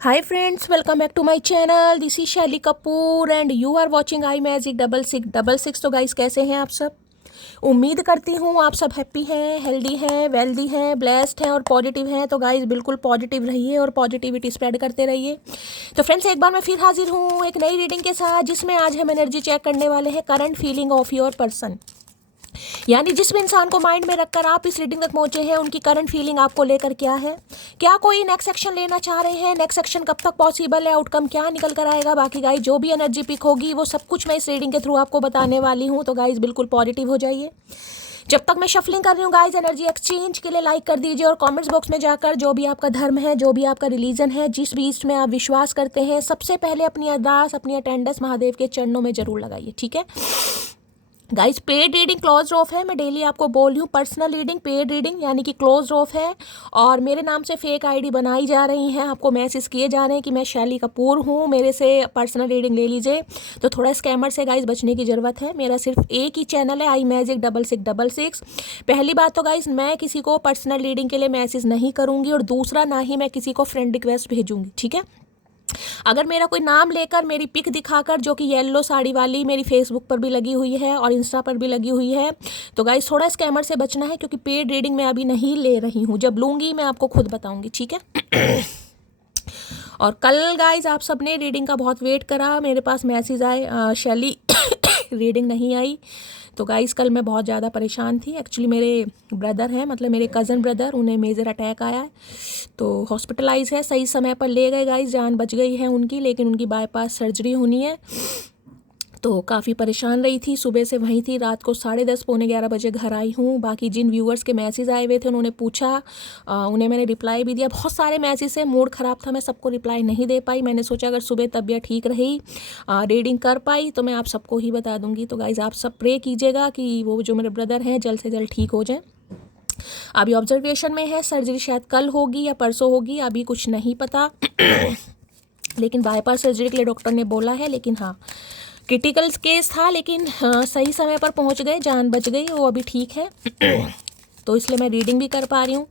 Hi friends, welcome back to my channel. This is Shaily Kapoor and you are watching I magic 6666। तो guys कैसे हैं आप सब? उम्मीद करती हूँ आप सब हैप्पी हैं, हेल्दी हैं, वेल्दी हैं, ब्लेस्ड हैं और पॉजिटिव हैं। तो गाइस बिल्कुल पॉजिटिव रहिए और पॉजिटिविटी स्प्रेड करते रहिए। तो फ्रेंड्स एक बार मैं फिर हाजिर हूँ एक नई रीडिंग के साथ, जिसमें आज हम एनर्जी चेक करने वाले हैं current feeling of your person. यानी जिस भी इंसान को माइंड में रखकर आप इस रीडिंग तक पहुंचे हैं, उनकी करंट फीलिंग आपको लेकर क्या है, क्या कोई नेक्स्ट एक्शन लेना चाह रहे हैं, नेक्स्ट एक्शन कब तक पॉसिबल है, आउटकम क्या निकल कर आएगा। बाकी गाइस जो भी एनर्जी पिक होगी वो सब कुछ मैं इस रीडिंग के थ्रू आपको बताने वाली हूँ। तो गाइस बिल्कुल पॉजिटिव हो जाइए। जब तक मैं शफलिंग कर रही हूँ गाइस, एनर्जी एक्सचेंज के लिए लाइक कर दीजिए और कमेंट्स बॉक्स में जाकर जो भी आपका धर्म है, जो भी आपका रिलीजन है, जिस भी ईस्ट में आप विश्वास करते हैं, सबसे पहले अपनी अरदास, अपनी अटेंडेंस महादेव के चरणों में जरूर लगाइए। ठीक है guys, paid reading close of है। मैं डेली आपको बोल रही हूँ पर्सनल रीडिंग पेड रीडिंग यानी कि क्लोज ऑफ है, और मेरे नाम से फेक आईडी बनाई जा रही हैं, आपको मैसेज किए जा रहे हैं कि मैं शैली कपूर हूँ, मेरे से पर्सनल रीडिंग ले लीजिए। तो थोड़ा स्कैमर से गाइस बचने की ज़रूरत है। मेरा सिर्फ एक ही चैनल है आई मैजिक 6666। पहली बात तो गाइस, मैं किसी को पर्सनल रीडिंग के लिए मैसेज नहीं करूँगी, और दूसरा ना ही मैं किसी को फ्रेंड रिक्वेस्ट भेजूँगी। ठीक है, अगर मेरा कोई नाम लेकर मेरी पिक दिखाकर, जो कि येलो साड़ी वाली मेरी फेसबुक पर भी लगी हुई है और इंस्टा पर भी लगी हुई है, तो गाइस थोड़ा स्कैमर से बचना है, क्योंकि पेड रीडिंग मैं अभी नहीं ले रही हूँ। जब लूँगी मैं आपको खुद बताऊँगी। ठीक है और कल गाइस आप सब ने रीडिंग का बहुत वेट करा, मेरे पास मैसेज आए शैली रीडिंग नहीं आई। तो गाइस कल मैं बहुत ज़्यादा परेशान थी। एक्चुअली मेरे ब्रदर हैं, मतलब मेरे कज़न ब्रदर, उन्हें मेजर अटैक आया है, तो हॉस्पिटलाइज है। सही समय पर ले गए गाइस, जान बच गई है उनकी, लेकिन उनकी बाईपास सर्जरी होनी है। तो काफ़ी परेशान रही थी, सुबह से वहीं थी, रात को 10:30 पौने 11 बजे घर आई हूँ। बाकी जिन व्यूअर्स के मैसेज आए हुए थे उन्होंने पूछा, उन्हें मैंने रिप्लाई भी दिया। बहुत सारे मैसेज से मूड ख़राब था, मैं सबको रिप्लाई नहीं दे पाई। मैंने सोचा अगर सुबह तबीयत ठीक रही, रीडिंग कर पाई, तो मैं आप सबको ही बता दूँगी। तो गाइज़ आप सब प्रे कीजिएगा कि वो जो मेरे ब्रदर हैं जल्द से जल्द ठीक हो जाए। अभी ऑब्जर्वेशन में है, सर्जरी शायद कल होगी या परसों होगी, अभी कुछ नहीं पता लेकिन बाईपास सर्जरी के लिए डॉक्टर ने बोला है। लेकिन हाँ, क्रिटिकल केस था, लेकिन सही समय पर पहुंच गए, जान बच गई, वो अभी ठीक है तो इसलिए मैं रीडिंग भी कर पा रही हूँ।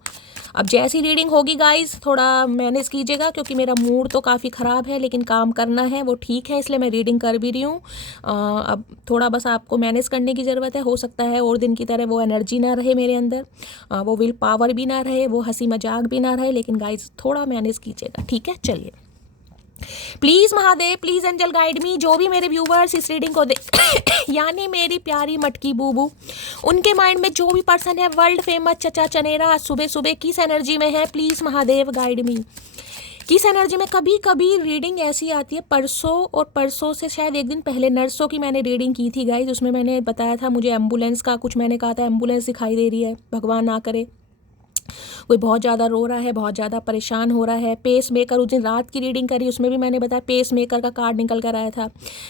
अब जैसी रीडिंग होगी गाइस थोड़ा मैनेज कीजिएगा, क्योंकि मेरा मूड तो काफ़ी ख़राब है, लेकिन काम करना है वो ठीक है, इसलिए मैं रीडिंग कर भी रही हूँ। अब थोड़ा बस आपको मैनेज करने की ज़रूरत है। हो सकता है और दिन की तरह वो एनर्जी ना रहे मेरे अंदर, वो विल पावर भी ना रहे, वो हंसी मजाक भी ना रहे, लेकिन गाइस थोड़ा मैनेज कीजिएगा। ठीक है, चलिए please Mahadev, please angel guide me. जो भी मेरे व्यूवर्स इस रीडिंग को यानी मेरी प्यारी मटकी बूबू, उनके माइंड में जो भी पर्सन है वर्ल्ड फेमस चचा चनेरा, आज सुबह सुबह किस एनर्जी में है, प्लीज़ महादेव गाइड मी। किस एनर्जी में? कभी कभी रीडिंग ऐसी आती है, परसों और परसों से शायद एक दिन पहले नर्सों की मैंने रीडिंग की थी गाइज, उसमें मैंने बताया था मुझे एम्बुलेंस का कुछ, मैंने कहा था एम्बुलेंस दिखाई दे रही है, भगवान ना करे कोई बहुत ज़्यादा रो रहा है, बहुत ज़्यादा परेशान हो रहा है। पेस मेकर, उस दिन रात की रीडिंग करी, उसमें भी मैंने बताया पेस मेकर का कार्ड निकल कर आया था।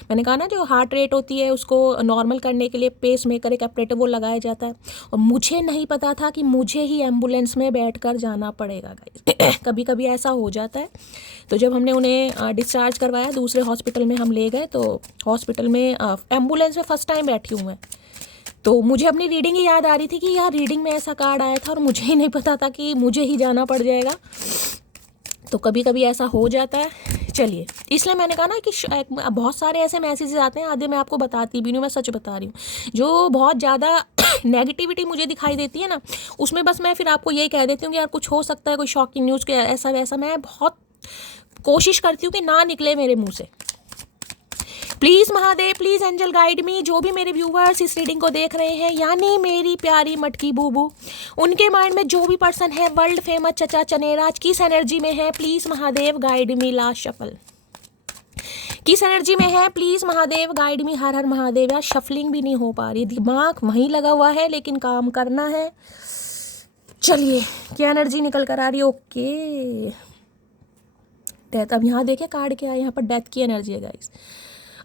मैंने कहा ना जो हार्ट रेट होती है उसको नॉर्मल करने के लिए पेस मेकर एक ऑपरेटर वो लगाया जाता है, और मुझे नहीं पता था कि मुझे ही एम्बुलेंस में बैठ कर जाना पड़ेगा गाइस कभी कभी ऐसा हो जाता है। तो जब हमने उन्हें डिस्चार्ज करवाया, दूसरे हॉस्पिटल में हम ले गए, तो हॉस्पिटल में एम्बुलेंस में फ़र्स्ट टाइम बैठी हूँ मैं, तो मुझे अपनी रीडिंग ही याद आ रही थी कि यार रीडिंग में ऐसा कार्ड आया था और मुझे ही नहीं पता था कि मुझे ही जाना पड़ जाएगा। तो कभी कभी ऐसा हो जाता है। चलिए, इसलिए मैंने कहा ना कि बहुत सारे ऐसे मैसेजेस आते हैं, आधे मैं आपको बताती भी नहीं, मैं सच बता रही हूँ। जो बहुत ज़्यादा नेगेटिविटी मुझे दिखाई देती है ना, उसमें बस मैं फिर आपको यही कह देती हूँ कि यार कुछ हो सकता है, कोई शॉकिंग न्यूज़ के ऐसा वैसा, मैं बहुत कोशिश करती हूँ कि ना निकले मेरे मुँह से। Please Mahadev, please angel guide me. जो भी मेरे व्यूवर्स इस रीडिंग को देख रहे हैं, यानी मेरी प्यारी मटकी बूबू, उनके माइंड में जो भी पर्सन है वर्ल्ड फेमस चचा चनेरा, आज किस एनर्जी में है, please Mahadev guide me. Last shuffle किस एनर्जी में है, प्लीज़ महादेव गाइड मी। हर हर महादेव। यार शफलिंग भी नहीं हो पा रही, दिमाग वहीं लगा हुआ है, लेकिन काम करना है। चलिए, क्या एनर्जी निकल कर आ रही है? Okay, death. अब यहाँ देखे कार्ड क्या है, यहाँ पर डेथ की एनर्जी है गाइस।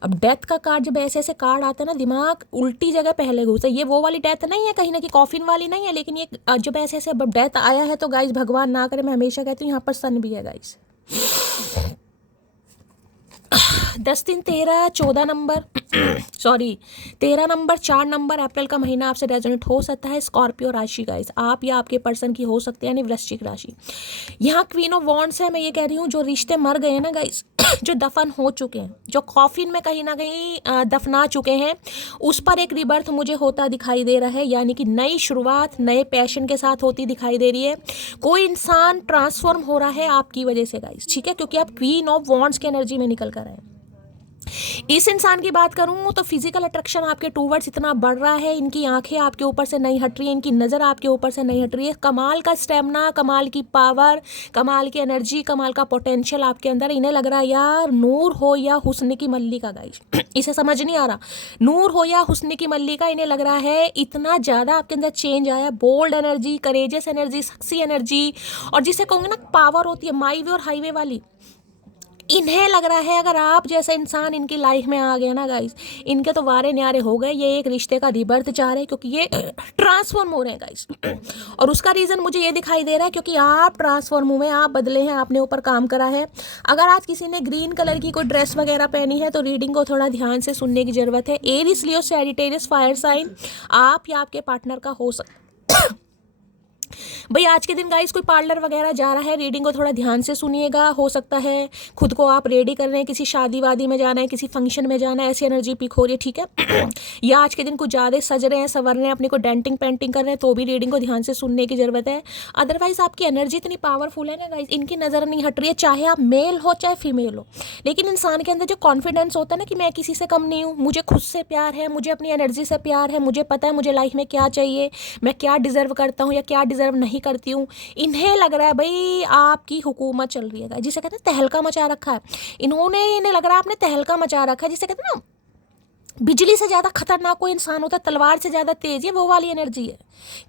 अब डेथ का कार्ड, जब ऐसे ऐसे कार्ड आते हैं ना, दिमाग उल्टी जगह पहले घुसता है। ये वो वाली डेथ नहीं है, कहीं ना कहीं कॉफिन वाली नहीं है, लेकिन ये जब ऐसे ऐसे डेथ आया है तो गाइस भगवान ना करे, मैं हमेशा कहती हूँ यहाँ पर सन भी है गाइस। 10 दिन 13 14 नंबर सॉरी 13 नंबर 4 नंबर अप्रैल का महीना आपसे रेजोनेट हो सकता है। स्कॉर्पियो राशि गाइस, आप या आपके पर्सन की हो सकती है, यानी वृश्चिक राशि। यहाँ क्वीन ऑफ वॉन्ड्स है। मैं ये कह रही हूँ जो रिश्ते मर गए हैं ना गाइस, जो दफन हो चुके हैं, जो कॉफिन में कहीं ना कहीं दफना चुके हैं, उस पर एक रिबर्थ मुझे होता दिखाई दे रहा है, यानी कि नई शुरुआत नए पैशन के साथ होती दिखाई दे रही है। कोई इंसान ट्रांसफॉर्म हो रहा है आपकी वजह से गाइस, ठीक है, क्योंकि आप क्वीन ऑफ वॉन्ड्स की एनर्जी में निकल कर आए। इस इंसान की बात करूं तो फिजिकल अट्रैक्शन आपके टूवर्ड्स इतना बढ़ रहा है, इनकी आंखें आपके ऊपर से नहीं हट रही है, इनकी नज़र आपके ऊपर से नहीं हट रही है। कमाल का स्टेमिना, कमाल की पावर, कमाल की एनर्जी, कमाल का पोटेंशियल आपके अंदर। इन्हें लग रहा है यार नूर हो या हुस्न की मल्लिका गाइस, इसे समझ नहीं आ रहा नूर हो या हुस्न की मल्लिका। इन्हें लग रहा है इतना ज़्यादा आपके अंदर चेंज आया, bold energy, courageous energy, sexy energy, और जिसे कहूँगे ना पावर होती है माई वे और हाईवे वाली। इन्हें लग रहा है अगर आप जैसा इंसान इनकी लाइफ में आ गया ना गाइस, इनके तो वारे न्यारे हो गए। ये एक रिश्ते का रिबर्थ चाह रहे हैं क्योंकि ये ट्रांसफॉर्म हो रहे हैं गाइस, और उसका रीज़न मुझे ये दिखाई दे रहा है क्योंकि आप ट्रांसफॉर्म हुए, आप बदले हैं, आपने ऊपर काम करा है। अगर आज किसी ने ग्रीन कलर की कोई ड्रेस वगैरह पहनी है तो रीडिंग को थोड़ा ध्यान से सुनने की ज़रूरत है। एरीज, लियो, सैजिटेरियस, फायर साइन आप या आपके पार्टनर का हो सकता भाई आज के दिन गाइस कोई पार्लर वगैरह जा रहा है, रीडिंग को थोड़ा ध्यान से सुनिएगा। हो सकता है खुद को आप रेडी कर रहे हैं, किसी शादी वादी में जाना है, किसी फंक्शन में जाना है, ऐसी एनर्जी पिक हो रही है, ठीक है। या आज के दिन कुछ ज़्यादा सज रहे हैं, संवर रहे हैं, अपनी को डेंटिंग पेंटिंग कर रहे हैं, तो भी रीडिंग को ध्यान से सुनने की ज़रूरत है। अदरवाइज आपकी एनर्जी इतनी पावरफुल है ना गाइस, इनकी नज़र नहीं हट रही है, चाहे आप मेल हो चाहे फीमेल हो। लेकिन इंसान के अंदर जो कॉन्फिडेंस होता है ना कि मैं किसी से कम नहीं हूँ, मुझे खुद से प्यार है, मुझे अपनी एनर्जी से प्यार है, मुझे पता है मुझे लाइफ में क्या चाहिए, मैं क्या डिजर्व करता हूँ या क्या डिजर्व नहीं करती हूँ। इन्हें लग रहा है भाई आपकी हुकूमत चल रही है, जिसे कहते हैं तहलका मचा रखा है इन्हें लग रहा है आपने तहलका मचा रखा है, जिसे कहते हैं ना बिजली से ज़्यादा खतरनाक कोई इंसान होता है, तलवार से ज़्यादा तेज है, वो वाली एनर्जी है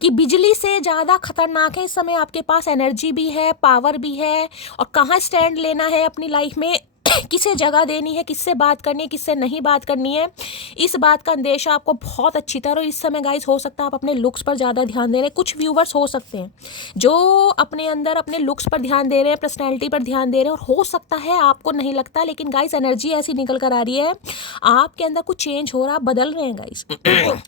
कि बिजली से ज़्यादा खतरनाक है। इस समय आपके पास एनर्जी भी है, पावर भी है, और कहाँ स्टैंड लेना है अपनी लाइफ में, किसे जगह देनी है, किससे बात करनी है, किससे नहीं बात करनी है, इस बात का अंदेशा आपको बहुत अच्छी तरह। इस समय गाइस हो सकता है आप अपने लुक्स पर ज़्यादा ध्यान दे रहे हैं। कुछ व्यूवर्स हो सकते हैं जो अपने अंदर अपने लुक्स पर ध्यान दे रहे हैं, पर्सनैलिटी पर ध्यान दे रहे हैं, और हो सकता है आपको नहीं लगता, लेकिन गाइस एनर्जी ऐसी निकल कर आ रही है आपके अंदर कुछ चेंज हो रहा है, आप बदल रहे हैं गाइस।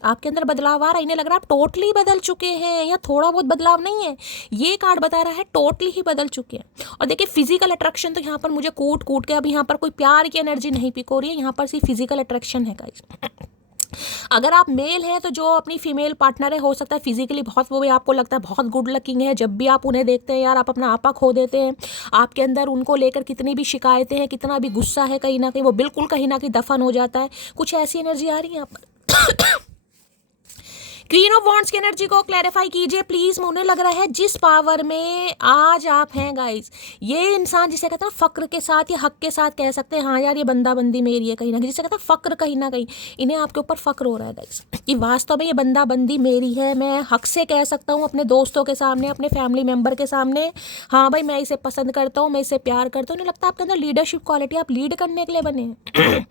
आपके अंदर बदलाव आ रहा है, इन्हें लग रहा है आप टोटली बदल चुके हैं, या थोड़ा बहुत बदलाव नहीं है, ये कार्ड बता रहा है टोटली ही बदल चुके हैं। और देखिए फिजिकल अट्रैक्शन तो यहाँ पर मुझे कूट कूट के, अब यहाँ पर कोई प्यार की एनर्जी नहीं पिक हो रही है, यहाँ पर सिर्फ फिजिकल अट्रैक्शन है गाइस। अगर आप मेल हैं तो जो अपनी फीमेल पार्टनर है, हो सकता है फिजिकली बहुत वो भी आपको लगता है बहुत गुड लकिंग है, जब भी आप उन्हें देखते हैं यार आप अपना आपा खो देते हैं। आपके अंदर उनको लेकर कितनी भी शिकायतें हैं, कितना भी गुस्सा है, कहीं ना कहीं वो बिल्कुल कहीं ना कहीं दफन हो जाता है। कुछ ऐसी एनर्जी आ रही है आप पर। क्वीन ऑफ वॉन्ड्स की एनर्जी को क्लैरिफाई कीजिए प्लीज। मुझे लग रहा है जिस पावर में आज आप हैं गाइस, ये इंसान जिसे कहते हैं फक्र के साथ या हक के साथ कह सकते हैं, हाँ यार ये बंदा बंदी मेरी है, कहीं ना कहीं जिसे कहते हैं फक्र, कहीं ना कहीं इन्हें आपके ऊपर फक्र हो रहा है गाइस कि वास्तव में ये बंदा बंदी मेरी है। मैं हक से कह सकता हूँ अपने दोस्तों के सामने, अपने फैमिली मेम्बर के सामने, हाँ भाई मैं इसे पसंद करता हूँ, मैं इसे प्यार करता हूँ। नहीं लगता आपके अंदर लीडरशिप क्वालिटी, आप लीड करने के लिए बने हैं।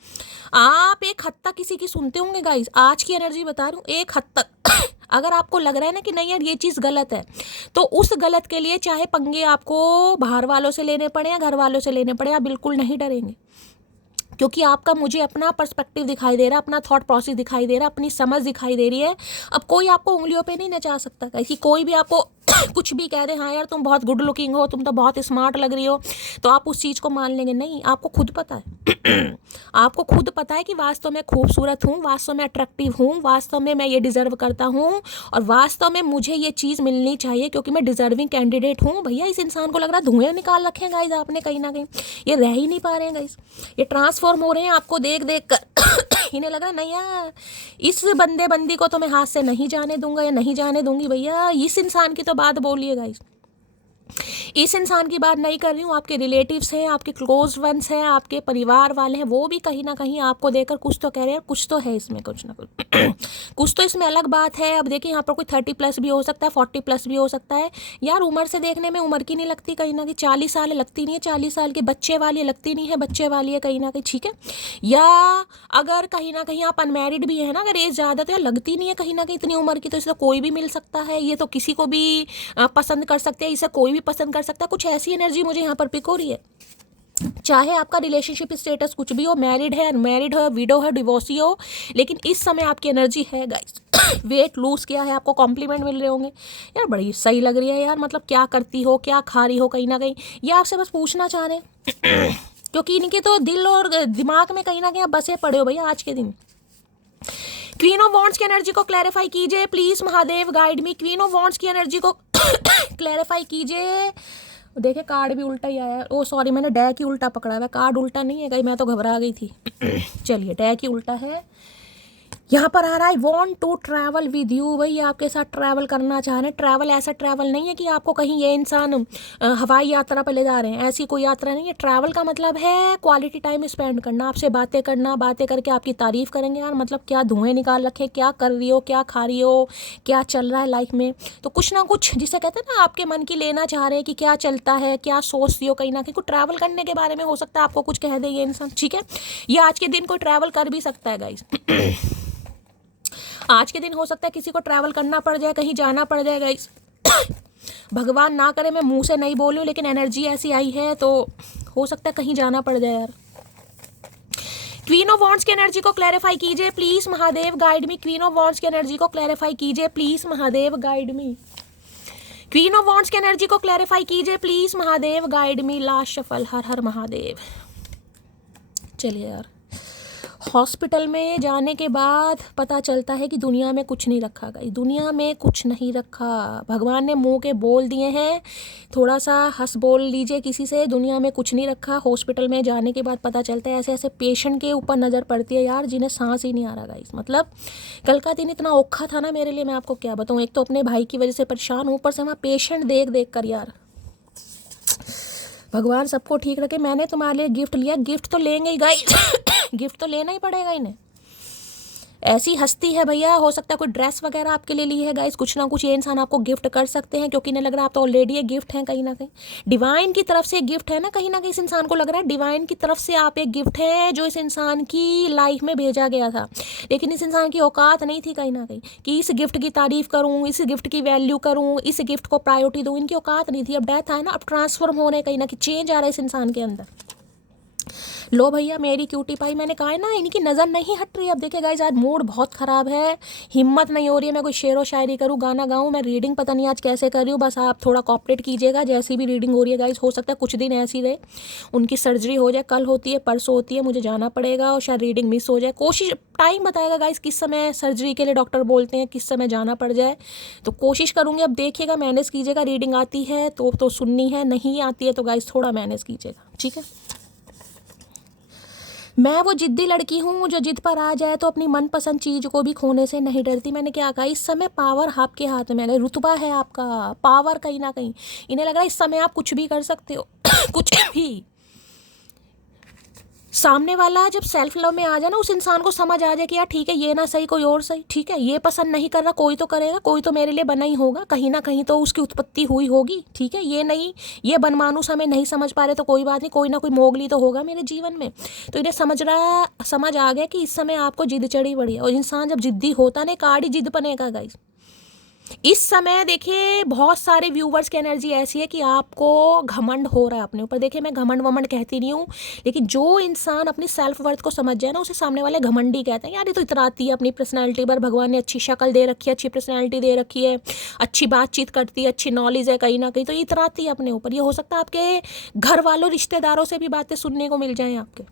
आप एक हद तक किसी की सुनते होंगे गाइस, आज की एनर्जी बता रही हूँ, एक हद तक। अगर आपको लग रहा है ना कि नहीं यार ये चीज़ गलत है, तो उस गलत के लिए चाहे पंगे आपको बाहर वालों से लेने पड़े या घर वालों से लेने पड़े, आप बिल्कुल नहीं डरेंगे, क्योंकि आपका मुझे अपना पर्सपेक्टिव दिखाई दे रहा है, अपना थॉट प्रोसेस दिखाई दे रहा है, अपनी समझ दिखाई दे रही है। अब कोई आपको उंगलियों पे नहीं नचा सकता, कि कोई भी आपको कुछ भी कह दे, हाँ यार तुम बहुत गुड लुकिंग हो, तुम तो बहुत स्मार्ट लग रही हो, तो आप उस चीज़ को मान लेंगे। नहीं, आपको खुद पता है आपको खुद पता है कि वास्तव में खूबसूरत हूँ, वास्तव में अट्रैक्टिव हूँ, वास्तव में मैं ये डिज़र्व करता हूँ, और वास्तव में मुझे ये चीज़ मिलनी चाहिए क्योंकि मैं डिज़र्विंग कैंडिडेट हूँ। भैया इस इंसान को लग रहा है धुएं निकाल रखे हैं गाइस आपने, कहीं ना कहीं ये रह ही नहीं पा रहे हैं गाइस, ये ट्रांसफॉर्म हो रहे हैं आपको देख देख कर। इन्हें लग रहा है नहीं यार इस बंदे बंदी को तो मैं हाथ से नहीं जाने दूंगा या नहीं जाने दूंगी। भैया इस इंसान की तो बात बोलिए गाइस, इस इंसान की बात नहीं कर रही हूँ, आपके रिलेटिव्स हैं, आपके क्लोज वंस हैं, आपके परिवार वाले हैं, वो भी कहीं ना कहीं आपको देखकर कुछ तो कह रहे हैं, कुछ तो है इसमें, कुछ ना कुछ कुछ तो इसमें अलग बात है। अब देखिए यहाँ पर कोई 30+ भी हो सकता है, 40+ भी हो सकता है। यार उम्र से देखने में उम्र की नहीं लगती, कहीं ना कहीं 40 साल लगती नहीं है, 40 साल के बच्चे वाली लगती नहीं है, बच्चे वाली है कहीं ना कहीं, ठीक है। या अगर कहीं ना कहीं आप अनमैरिड भी है ना, अगर एज ज़्यादा तो यार लगती नहीं है कहीं ना कहीं इतनी उम्र की, तो इसे तो कोई भी मिल सकता है, ये तो किसी को भी पसंद कर सकते हैं, इसे कोई भी पसंद कर सकता है। कुछ ऐसी एनर्जी मुझे यहाँ पर पिक हो रही है, चाहे आपका रिलेशनशिप स्टेटस कुछ भी हो, मैरिड है, अनमैरिड हो, विडो है, डिवोर्सी हो, लेकिन इस समय आपकी एनर्जी है गाइस। वेट लूज किया है, आपको कॉम्प्लीमेंट मिल रहे होंगे, यार बड़ी सही लग रही है यार, मतलब क्या करती हो, क्या खा रही हो, कहीं ना कहीं ये आपसे बस पूछना चाह रहे हैं। क्योंकि इनके तो दिल और दिमाग में कहीं ना कहीं आप बसे पड़े हो भैया आज के दिन। क्वीन ऑफ वॉन्ड्स की एनर्जी को क्लैरिफाई कीजिए please, Mahadev guide me. Queen of wands की एनर्जी को क्लैरिफाई कीजिए। देखिए कार्ड भी उल्टा ही आया, ओ सॉरी मैंने डेक ही उल्टा पकड़ा हुआ है, कार्ड उल्टा नहीं है, कहीं मैं तो घबरा गई थी। चलिए डेक ही उल्टा है। यहाँ पर आ रहा है want to travel with you, भाई आपके साथ ट्रैवल करना चाह रहे हैं। ट्रैवल ऐसा ट्रैवल नहीं है कि आपको कहीं ये इंसान हवाई यात्रा पर ले जा रहे हैं, ऐसी कोई यात्रा नहीं है। ट्रैवल का मतलब है क्वालिटी टाइम स्पेंड करना, आपसे बातें करना, बातें करके आपकी तारीफ करेंगे यार, मतलब क्या धुएं निकाल रखे, क्या कर रही हो, क्या खा रही हो, क्या चल रहा है लाइफ में। तो कुछ ना कुछ जिसे कहते हैं ना आपके मन की लेना चाह रहे हैं कि क्या चलता है, क्या सोचती हो, कहीं ना कहीं कुछ ट्रैवल करने के बारे में हो सकता है आपको कुछ कह दे ये इंसान, ठीक है। ये आज के दिन कोई ट्रैवल कर भी सकता है गाइस। आज के दिन हो सकता है किसी को ट्रैवल करना पड़ जाए, कहीं जाना पड़ जाए गाइस। भगवान ना करे, मैं मुंह से नहीं बोलूं, लेकिन एनर्जी ऐसी आई है तो हो सकता है कहीं जाना पड़ जाए यार। क्वीन ऑफ वॉन्ड्स की एनर्जी को क्लैरिफाई कीजिए please, Mahadev guide me. Queen of wands की एनर्जी को क्लैरिफाई कीजिए please, Mahadev guide me. Queen of wands की एनर्जी को क्लैरिफाई कीजिए please, Mahadev guide me. Last shuffle, हर हर महादेव। चलिए यार, हॉस्पिटल में जाने के बाद पता चलता है कि दुनिया में कुछ नहीं रखा गई, दुनिया में कुछ नहीं रखा। भगवान ने मुंह के बोल दिए हैं, थोड़ा सा हंस बोल लीजिए किसी से, दुनिया में कुछ नहीं रखा। हॉस्पिटल में जाने के बाद पता चलता है, ऐसे ऐसे पेशेंट के ऊपर नज़र पड़ती है यार जिन्हें सांस ही नहीं आ रहा गाइस। मतलब कल का दिन इतना औखा था ना मेरे लिए, मैं आपको क्या बताऊँ। एक तो अपने भाई की वजह से परेशान हूँ, ऊपर से वहाँ पेशेंट देख देख कर यार। भगवान सबको ठीक रखे। मैंने तुम्हारे लिए गिफ्ट लिया, गिफ्ट तो लेंगे ही गाइस। गिफ्ट तो लेना ही पड़ेगा इन्हें, ऐसी हस्ती है भैया। हो सकता है कोई ड्रेस वगैरह आपके लिए ली है गाइस, कुछ ना कुछ ये इंसान आपको गिफ्ट कर सकते हैं, क्योंकि इन्हें लग रहा है आप तो ऑलरेडी ये गिफ्ट हैं कहीं ना कहीं। डिवाइन की तरफ से गिफ्ट है ना, कहीं ना कहीं इस इंसान को लग रहा है डिवाइन की तरफ से आप एक गिफ्ट है जो इस इंसान की लाइफ में भेजा गया था। लेकिन इस इंसान की औकात नहीं थी कहीं ना कहीं कि इस गिफ्ट की तारीफ करूँ, इस गिफ्ट की वैल्यू करूँ, इस गिफ्ट को प्रायोरिटी दूँ, इनकी औकात नहीं थी। अब डेथ है ना, अब ट्रांसफॉर्म होने कहीं ना कहीं चेंज आ रहा है इस इंसान के अंदर। लो भैया मेरी क्यूटी पाई, मैंने कहा है ना इनकी नज़र नहीं हट रही। अब देखिए गाइस, आज मूड बहुत ख़राब है, हिम्मत नहीं हो रही है मैं कोई शेरो शायरी करूँ, गाना गाऊँ। मैं रीडिंग पता नहीं आज कैसे कर रही हूँ, बस आप थोड़ा कॉपरेट कीजिएगा। जैसी भी रीडिंग हो रही है गाइस, हो सकता है कुछ दिन ऐसी रहे, उनकी सर्जरी हो जाए, कल होती है परसों होती है, मुझे जाना पड़ेगा और शायद रीडिंग मिस हो जाए। कोशिश, टाइम बताएगा गाइस किस समय सर्जरी के लिए डॉक्टर बोलते हैं, किस समय जाना पड़ जाए, तो कोशिश करूँगी। अब देखिएगा, मैनेज कीजिएगा। रीडिंग आती है तो सुननी है, नहीं आती है तो गाइस थोड़ा मैनेज कीजिएगा, ठीक है। मैं वो जिद्दी लड़की हूँ जो जिद पर आ जाए तो अपनी मनपसंद चीज़ को भी खोने से नहीं डरती। मैंने क्या कहा, इस समय पावर आपके हाथ में है, रुतबा है आपका, पावर कहीं ना कहीं। इन्हें लग रहा है इस समय आप कुछ भी कर सकते हो। कुछ भी। सामने वाला जब सेल्फ लव में आ जाए ना, उस इंसान को समझ आ जाए कि यार ठीक है ये ना सही कोई और सही, ठीक है ये पसंद नहीं कर रहा, कोई तो करेगा, कोई तो मेरे लिए बना ही होगा, कहीं ना कहीं तो उसकी उत्पत्ति हुई होगी, ठीक है। ये नहीं, ये बनमानुस हमें नहीं समझ पा रहे तो कोई बात नहीं, कोई ना कोई मोगली तो होगा मेरे जीवन में। तो इन्हें समझ आ गया कि इस समय आपको जिद चढ़ी बड़ी है। और इंसान जब जिद्दी होता ना, काड़ी जिद बनेगा गाइस। इस समय देखिए बहुत सारे व्यूवर्स की एनर्जी ऐसी है कि आपको घमंड हो रहा है अपने ऊपर। देखिए मैं घमंड वमंड कहती नहीं हूँ, लेकिन जो इंसान अपनी सेल्फ वर्थ को समझ जाए ना, उसे सामने वाले घमंडी कहते हैं। यार ये तो इतराती है अपनी पर्सनैलिटी पर, भगवान ने अच्छी शक्ल दे रखी है, अच्छी पर्सनैलिटी दे रखी है, अच्छी बातचीत करती है, अच्छी नॉलेज है कहीं ना कहीं, तो ये इतराती है अपने ऊपर। ये हो सकता है आपके घर वालों रिश्तेदारों से भी बातें सुनने को मिल जाएँ आपके,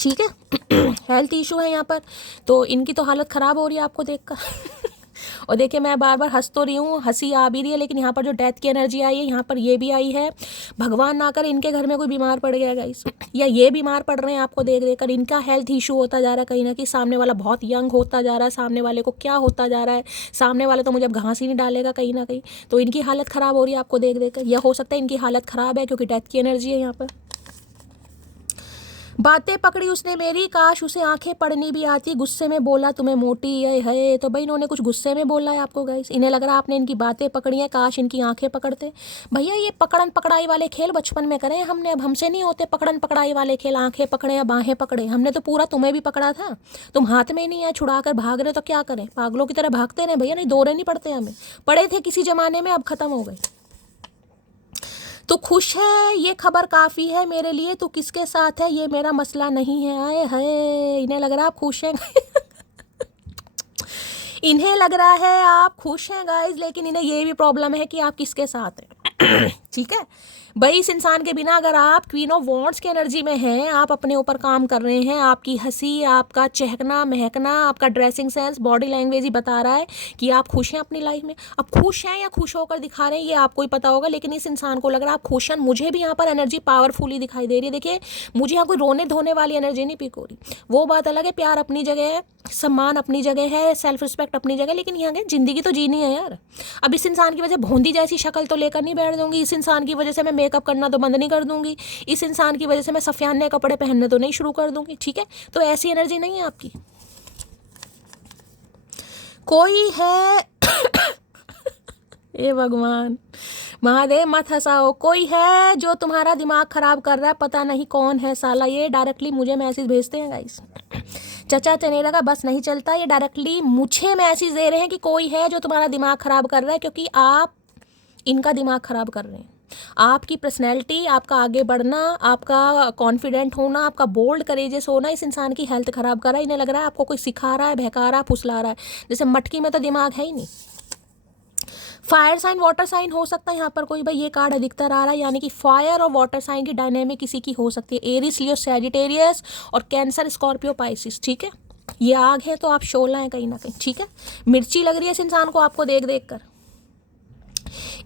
ठीक है। हेल्थ इशू है यहाँ पर, तो इनकी तो हालत ख़राब हो रही है आपको देखकर। और देखिए मैं बार बार हंस तो रही हूँ, हंसी आ भी रही है, लेकिन यहाँ पर जो डेथ की एनर्जी आई है, यहाँ पर ये भी आई है। भगवान ना कर इनके घर में कोई बीमार पड़ गया गाइस, या ये बीमार पड़ रहे हैं आपको देख देख कर। इनका हेल्थ इशू होता जा रहा है कहीं ना कहीं, सामने वाला बहुत यंग होता जा रहा है, सामने वाले को क्या होता जा रहा है, सामने वाला तो मुझे अब घास ही नहीं डालेगा कहीं ना कहीं। तो इनकी हालत ख़राब हो रही है आपको देख देख कर, या हो सकता है इनकी हालत ख़राब है क्योंकि डेथ की एनर्जी है यहाँ पर। बातें पकड़ी उसने मेरी, काश उसे आंखें पढ़नी भी आती, गुस्से में बोला तुम्हें मोटी है। तो भाई इन्होंने कुछ गुस्से में बोला है आपको गाइस, इन्हें लग रहा है आपने इनकी बातें पकड़ी हैं, काश इनकी आंखें पकड़ते। भैया ये पकड़न पकड़ाई वाले खेल बचपन में करें हमने, अब हमसे नहीं होते पकड़न पकड़ाई वाले खेल, आंखें पकड़े या बाहें पकड़े। हमने तो पूरा तुम्हें भी पकड़ा था, तुम हाथ में ही नहीं आए, छुड़ा कर भाग रहे तो क्या करें, पागलों की तरह भागते रहे भैया, नहीं दौरे नहीं पड़ते हमें, पड़े थे किसी जमाने में, अब खत्म हो गए। तू खुश है ये खबर काफ़ी है मेरे लिए, तू किसके साथ है ये मेरा मसला नहीं है। आए है, इन्हें लग रहा है आप खुश हैं इन्हें लग रहा है आप खुश हैं गाइज, लेकिन इन्हें ये भी प्रॉब्लम है कि आप किसके साथ हैं ठीक है भाई, इस इंसान के बिना अगर आप क्वीन ऑफ वॉन्ड्स की एनर्जी में हैं, आप अपने ऊपर काम कर रहे हैं, आपकी हंसी, आपका चहकना महकना, आपका ड्रेसिंग सेंस, बॉडी लैंग्वेज ही बता रहा है कि आप खुश हैं अपनी लाइफ में। अब खुश हैं या खुश होकर दिखा रहे हैं ये आपको ही पता होगा, लेकिन इस इंसान को लग रहा है आप खुश हैं। मुझे भी यहाँ पर एनर्जी पावरफुली दिखाई दे रही है। देखिए, मुझे यहाँ कोई रोने धोने वाली एनर्जी नहीं पिक हो रही, वो बात अलग है, प्यार अपनी जगह है, सम्मान अपनी जगह है, सेल्फ रिस्पेक्ट अपनी जगह, लेकिन यहाँ के ज़िंदगी तो जीनी है यार। अब इस इंसान की वजह भोंदी जैसी शक्ल तो लेकर नहीं बैठ दूंगी, इस इंसान की वजह से मैं मेकअप करना तो बंद नहीं कर दूंगी, इस इंसान की वजह से मैं सफियाने कपड़े पहनने तो नहीं शुरू कर दूंगी, ठीक है। तो ऐसी एनर्जी नहीं है आपकी। कोई है ए भगवान महादेव मत हंसाओ, कोई है जो तुम्हारा दिमाग खराब कर रहा है, पता नहीं कौन है साला। ये डायरेक्टली मुझे मैसेज भेजते हैं गाइस, चचा चनेरा का बस नहीं चलता, ये डायरेक्टली मुझे मैसेज दे रहे हैं कि कोई है जो तुम्हारा दिमाग खराब कर रहा है, क्योंकि आप इनका दिमाग खराब कर रहे हैं। आपकी पर्सनैलिटी, आपका आगे बढ़ना, आपका कॉन्फिडेंट होना, आपका बोल्ड करेजियस होना इस इंसान की हेल्थ खराब कर रहा है। इन्हें लग रहा है आपको कोई सिखा रहा है, बहका रहा है, फुसला रहा है, जैसे मटकी में तो दिमाग है ही नहीं। फायर साइन वाटर साइन हो सकता है यहाँ पर कोई, भाई ये कार्ड अधिकतर आ रहा है, यानी कि फायर और वाटर साइन की डायनेमिक किसी की हो सकती है। एरिस, लियो, सैजिटेरियस और कैंसर, स्कॉर्पियो, पाइसिस, ठीक है। ये आग है तो आप शोला हैं कहीं ना कहीं, ठीक है। मिर्ची लग रही है इस इंसान को आपको देख देख कर।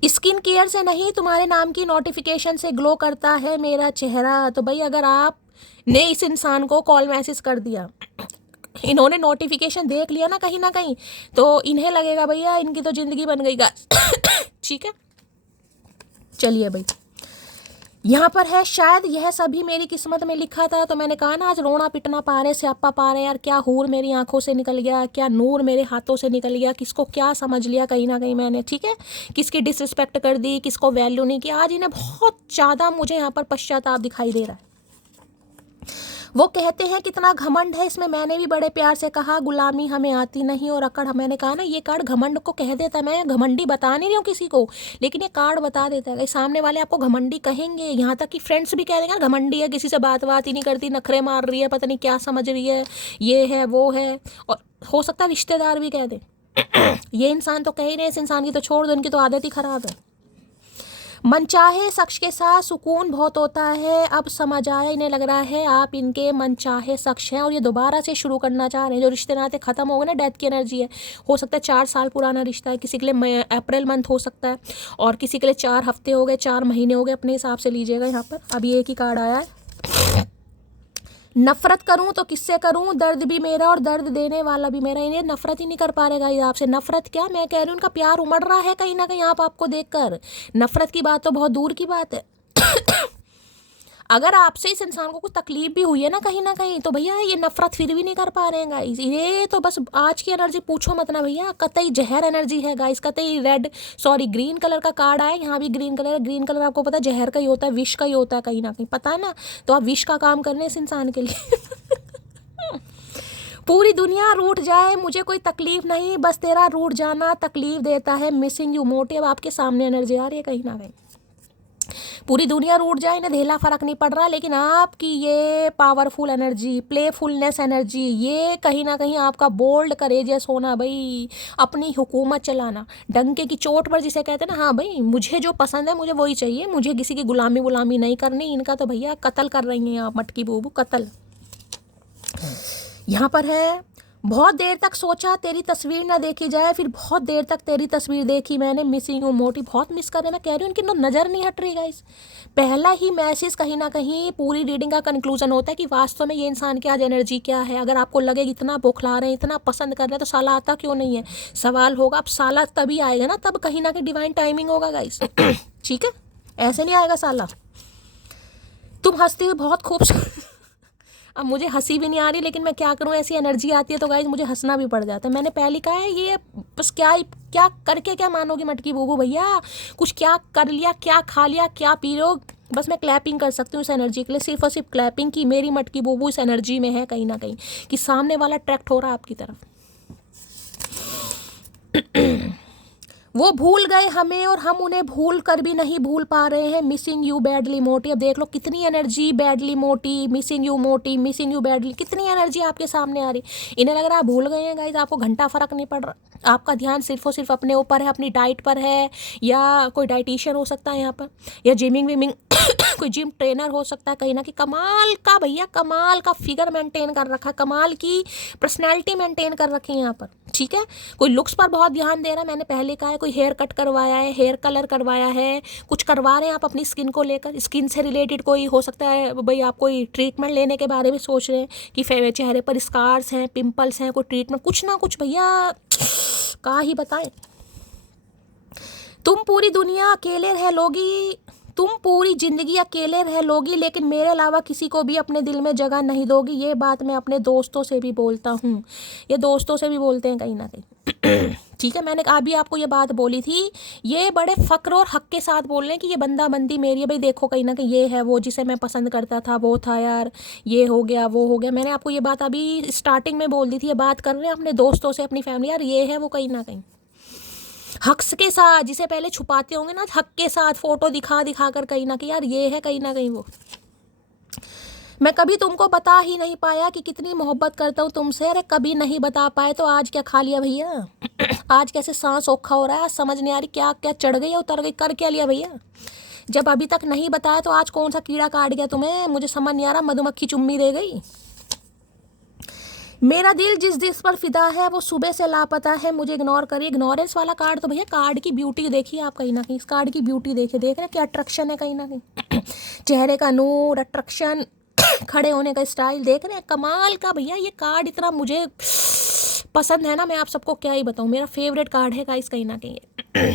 स्किन केयर से नहीं, तुम्हारे नाम की नोटिफिकेशन से ग्लो करता है मेरा चेहरा। तो भाई अगर आप ने इस इंसान को कॉल मैसेज कर दिया, इन्होंने नोटिफिकेशन देख लिया ना कहीं, तो इन्हें लगेगा भैया इनकी तो ज़िंदगी बन गई ठीक है। चलिए भाई, यहाँ पर है शायद यह सभी मेरी किस्मत में लिखा था। तो मैंने कहा ना आज रोना पिटना पा रहे, स्यापा पा रहे यार, क्या हूर मेरी आंखों से निकल गया, क्या नूर मेरे हाथों से निकल गया, किसको क्या समझ लिया कहीं ना कहीं मैंने, ठीक है। किसकी डिसरिस्पेक्ट कर दी, किसको वैल्यू नहीं किया। आज इन्हें बहुत ज़्यादा मुझे यहाँ पर पश्चाताप दिखाई दे रहा है। वो कहते हैं कितना घमंड है इसमें, मैंने भी बड़े प्यार से कहा गुलामी हमें आती नहीं और अकड़। मैंने कहा ना ये कार्ड घमंड को कह देता है, मैं घमंडी बता नहीं रही हूँ किसी को, लेकिन ये कार्ड बता देता है। सामने वाले आपको घमंडी कहेंगे, यहाँ तक कि फ्रेंड्स भी कह देंगे घमंडी है, किसी से बात ही नहीं करती, नखरे मार रही है, पता नहीं क्या समझ रही है, ये है वो है, और हो सकता है रिश्तेदार भी कह दें ये इंसान तो कह ही नहीं, इस इंसान की तो छोड़ दो, इनकी तो आदत ही खराब है। मनचाहे शख्स के साथ सुकून बहुत होता है, अब समझ आया इन्हें लग रहा है आप इनके मनचाहे शख्स हैं और ये दोबारा से शुरू करना चाह रहे हैं। जो रिश्ते नाते ख़त्म हो गए ना, डेथ की एनर्जी है, हो सकता है 4 साल पुराना रिश्ता है, किसी के लिए अप्रैल मंथ हो सकता है, और किसी के लिए 4 हफ्ते हो गए, 4 महीने हो गए, अपने हिसाब से लीजिएगा। यहाँ पर अभी एक ही कार्ड आया है। नफरत करूं तो किससे करूं, दर्द भी मेरा और दर्द देने वाला भी मेरा। इन्हें नफरत ही नहीं कर पा रहेगा ये आपसे। नफरत क्या, मैं कह रही हूँ उनका प्यार उमड़ रहा है कहीं ना कहीं आपको देखकर। नफरत की बात तो बहुत दूर की बात है अगर आपसे इस इंसान को कुछ तकलीफ भी हुई है ना कहीं, तो भैया ये नफरत फिर भी नहीं कर पा रहे हैं गाइस। ये तो बस आज की एनर्जी पूछो मत ना भैया, कतई जहर एनर्जी है गाइस, कतई ग्रीन कलर का कार्ड आया, यहाँ भी ग्रीन कलर है। ग्रीन कलर आपको पता है जहर का ही होता है, विष का ही होता है कहीं ना कहीं, पता है ना। तो आप विष का काम करने इस इंसान के लिए पूरी दुनिया रूठ जाए मुझे कोई तकलीफ नहीं, बस तेरा रूठ जाना तकलीफ देता है, मिसिंग यू मोटिव आपके सामने एनर्जी आ रही है कहीं ना कहीं। पूरी दुनिया रूठ जाए इन्हें धेला फर्क नहीं पड़ रहा, लेकिन आपकी ये पावरफुल एनर्जी, प्लेफुलनेस एनर्जी, ये कहीं ना कहीं आपका बोल्ड करेजियस होना, भाई अपनी हुकूमत चलाना, डंके की चोट पर जिसे कहते हैं ना, हाँ भाई मुझे जो पसंद है मुझे वही चाहिए, मुझे किसी की गुलामी नहीं करनी। इनका तो भैया कत्ल कर रही हैं आप, मटकी बूबू कत्ल। यहाँ पर है बहुत देर तक सोचा तेरी तस्वीर ना देखी जाए, फिर बहुत देर तक तेरी तस्वीर देखी मैंने, मिसिंग यू मोटी, बहुत मिस कर रहे हैं। मैं कह रही हूँ इनकी नज़र नहीं हट रही गाइस। पहला ही मैसेज कहीं ना कहीं पूरी रीडिंग का कंक्लूजन होता है कि वास्तव में ये इंसान की आज एनर्जी क्या है। अगर आपको लगे इतना बौखला रहे हैं, इतना पसंद कर रहे हैं, तो साला आता क्यों नहीं है, सवाल होगा। अब साला तभी आएगा ना, तब कहीं ना कहीं डिवाइन टाइमिंग होगा गाइस ठीक है, ऐसे नहीं आएगा साला। तुम हंसती हुई बहुत खूबसूरत अब मुझे हंसी भी नहीं आ रही, लेकिन मैं क्या करूं, ऐसी एनर्जी आती है तो गाइस मुझे हंसना भी पड़ जाता है। मैंने पहले कहा है ये बस क्या करके क्या मानोगी मटकी बूबू भैया, कुछ क्या कर लिया, क्या खा लिया, क्या पी लो, बस मैं क्लैपिंग कर सकती हूँ इस एनर्जी के लिए, सिर्फ और सिर्फ क्लैपिंग की मेरी मटकी बूबू इस एनर्जी में है कहीं ना कहीं, कि सामने वाला अट्रैक्ट हो रहा है आपकी तरफ। वो भूल गए हमें और हम उन्हें भूल कर भी नहीं भूल पा रहे हैं। मिसिंग यू बैडली मोटी। अब देख लो कितनी एनर्जी, बैडली मोटी, मिसिंग यू मोटी, मिसिंग यू बैडली, कितनी एनर्जी आपके सामने आ रही। इन्हें लग रहा है आप भूल गए हैं गाइस, आपको घंटा फर्क नहीं पड़ रहा। आपका ध्यान सिर्फ और सिर्फ अपने ऊपर है, अपनी डाइट पर है, या कोई डाइटिशियन हो सकता है यहाँ पर, या जिमिंग विमिंग कोई जिम ट्रेनर हो सकता है कहीं ना, कि कमाल का भैया, कमाल का फिगर मेंटेन कर रखा है, कमाल की पर्सनैलिटी मेंटेन कर रखी है यहाँ पर, ठीक है। कोई लुक्स पर बहुत ध्यान दे रहा है, मैंने पहले कहा है, कोई हेयर कट करवाया है, हेयर कलर करवाया है, कुछ करवा रहे हैं आप अपनी स्किन को लेकर, स्किन से रिलेटेड कोई हो सकता है भाई, आप कोई ट्रीटमेंट लेने के बारे में सोच रहे हैं कि चेहरे पर स्कार्स हैं, पिंपल्स हैं, कोई ट्रीटमेंट, कुछ ना कुछ भैया का ही बताएं। तुम पूरी दुनिया अकेले रह लोगी, तुम पूरी ज़िंदगी अकेले रह लोगी, लेकिन मेरे अलावा किसी को भी अपने दिल में जगह नहीं दोगी। ये बात मैं अपने दोस्तों से भी बोलता हूँ, ये दोस्तों से भी बोलते हैं कहीं ना कहीं, ठीक है। मैंने अभी आपको ये बात बोली थी, ये बड़े फ़क्र और हक के साथ बोल रहे हैं कि ये बंदा बंदी मेरी है। भाई देखो कहीं ना कहीं ये है वो जिसे मैं पसंद करता था, वो था यार, ये हो गया वो हो गया। मैंने आपको ये बात अभी स्टार्टिंग में बोल दी थी, ये बात कर रहे हैं अपने दोस्तों से, अपनी फैमिली, यार ये है वो कहीं ना कहीं हक के साथ, जिसे पहले छुपाते होंगे ना, हक के साथ फोटो दिखा दिखा कर कहीं ना कहीं, यार ये है कहीं ना कहीं वो। मैं कभी तुमको बता ही नहीं पाया कि कितनी मोहब्बत करता हूँ तुमसे। अरे कभी नहीं बता पाए तो आज क्या खा लिया भैया? आज कैसे सांस औखा हो रहा है, आज समझ नहीं आ रही क्या क्या चढ़ गई या उतर गई, कर क्या लिया भैया? जब अभी तक नहीं बताया तो आज कौन सा कीड़ा काट गया तुम्हें? मुझे समझ नहीं आ रहा, मधुमक्खी चुम्मी दे गई। मेरा दिल जिस जिस पर फिदा है वो सुबह से लापता है, मुझे इग्नोर करिए। इग्नोरेंस वाला कार्ड तो भैया, कार्ड की ब्यूटी देखिए आप कहीं ना कहीं, इस कार्ड की ब्यूटी देखिए, देख रहे हैं क्या अट्रैक्शन है कहीं ना कहीं, चेहरे का नूर, अट्रैक्शन, खड़े होने का स्टाइल, देख रहे हैं कमाल का भैया। ये कार्ड इतना मुझे पसंद है ना, मैं आप सबको क्या ही बताऊँ, मेरा फेवरेट कार्ड है गाइस कहीं ना कहीं,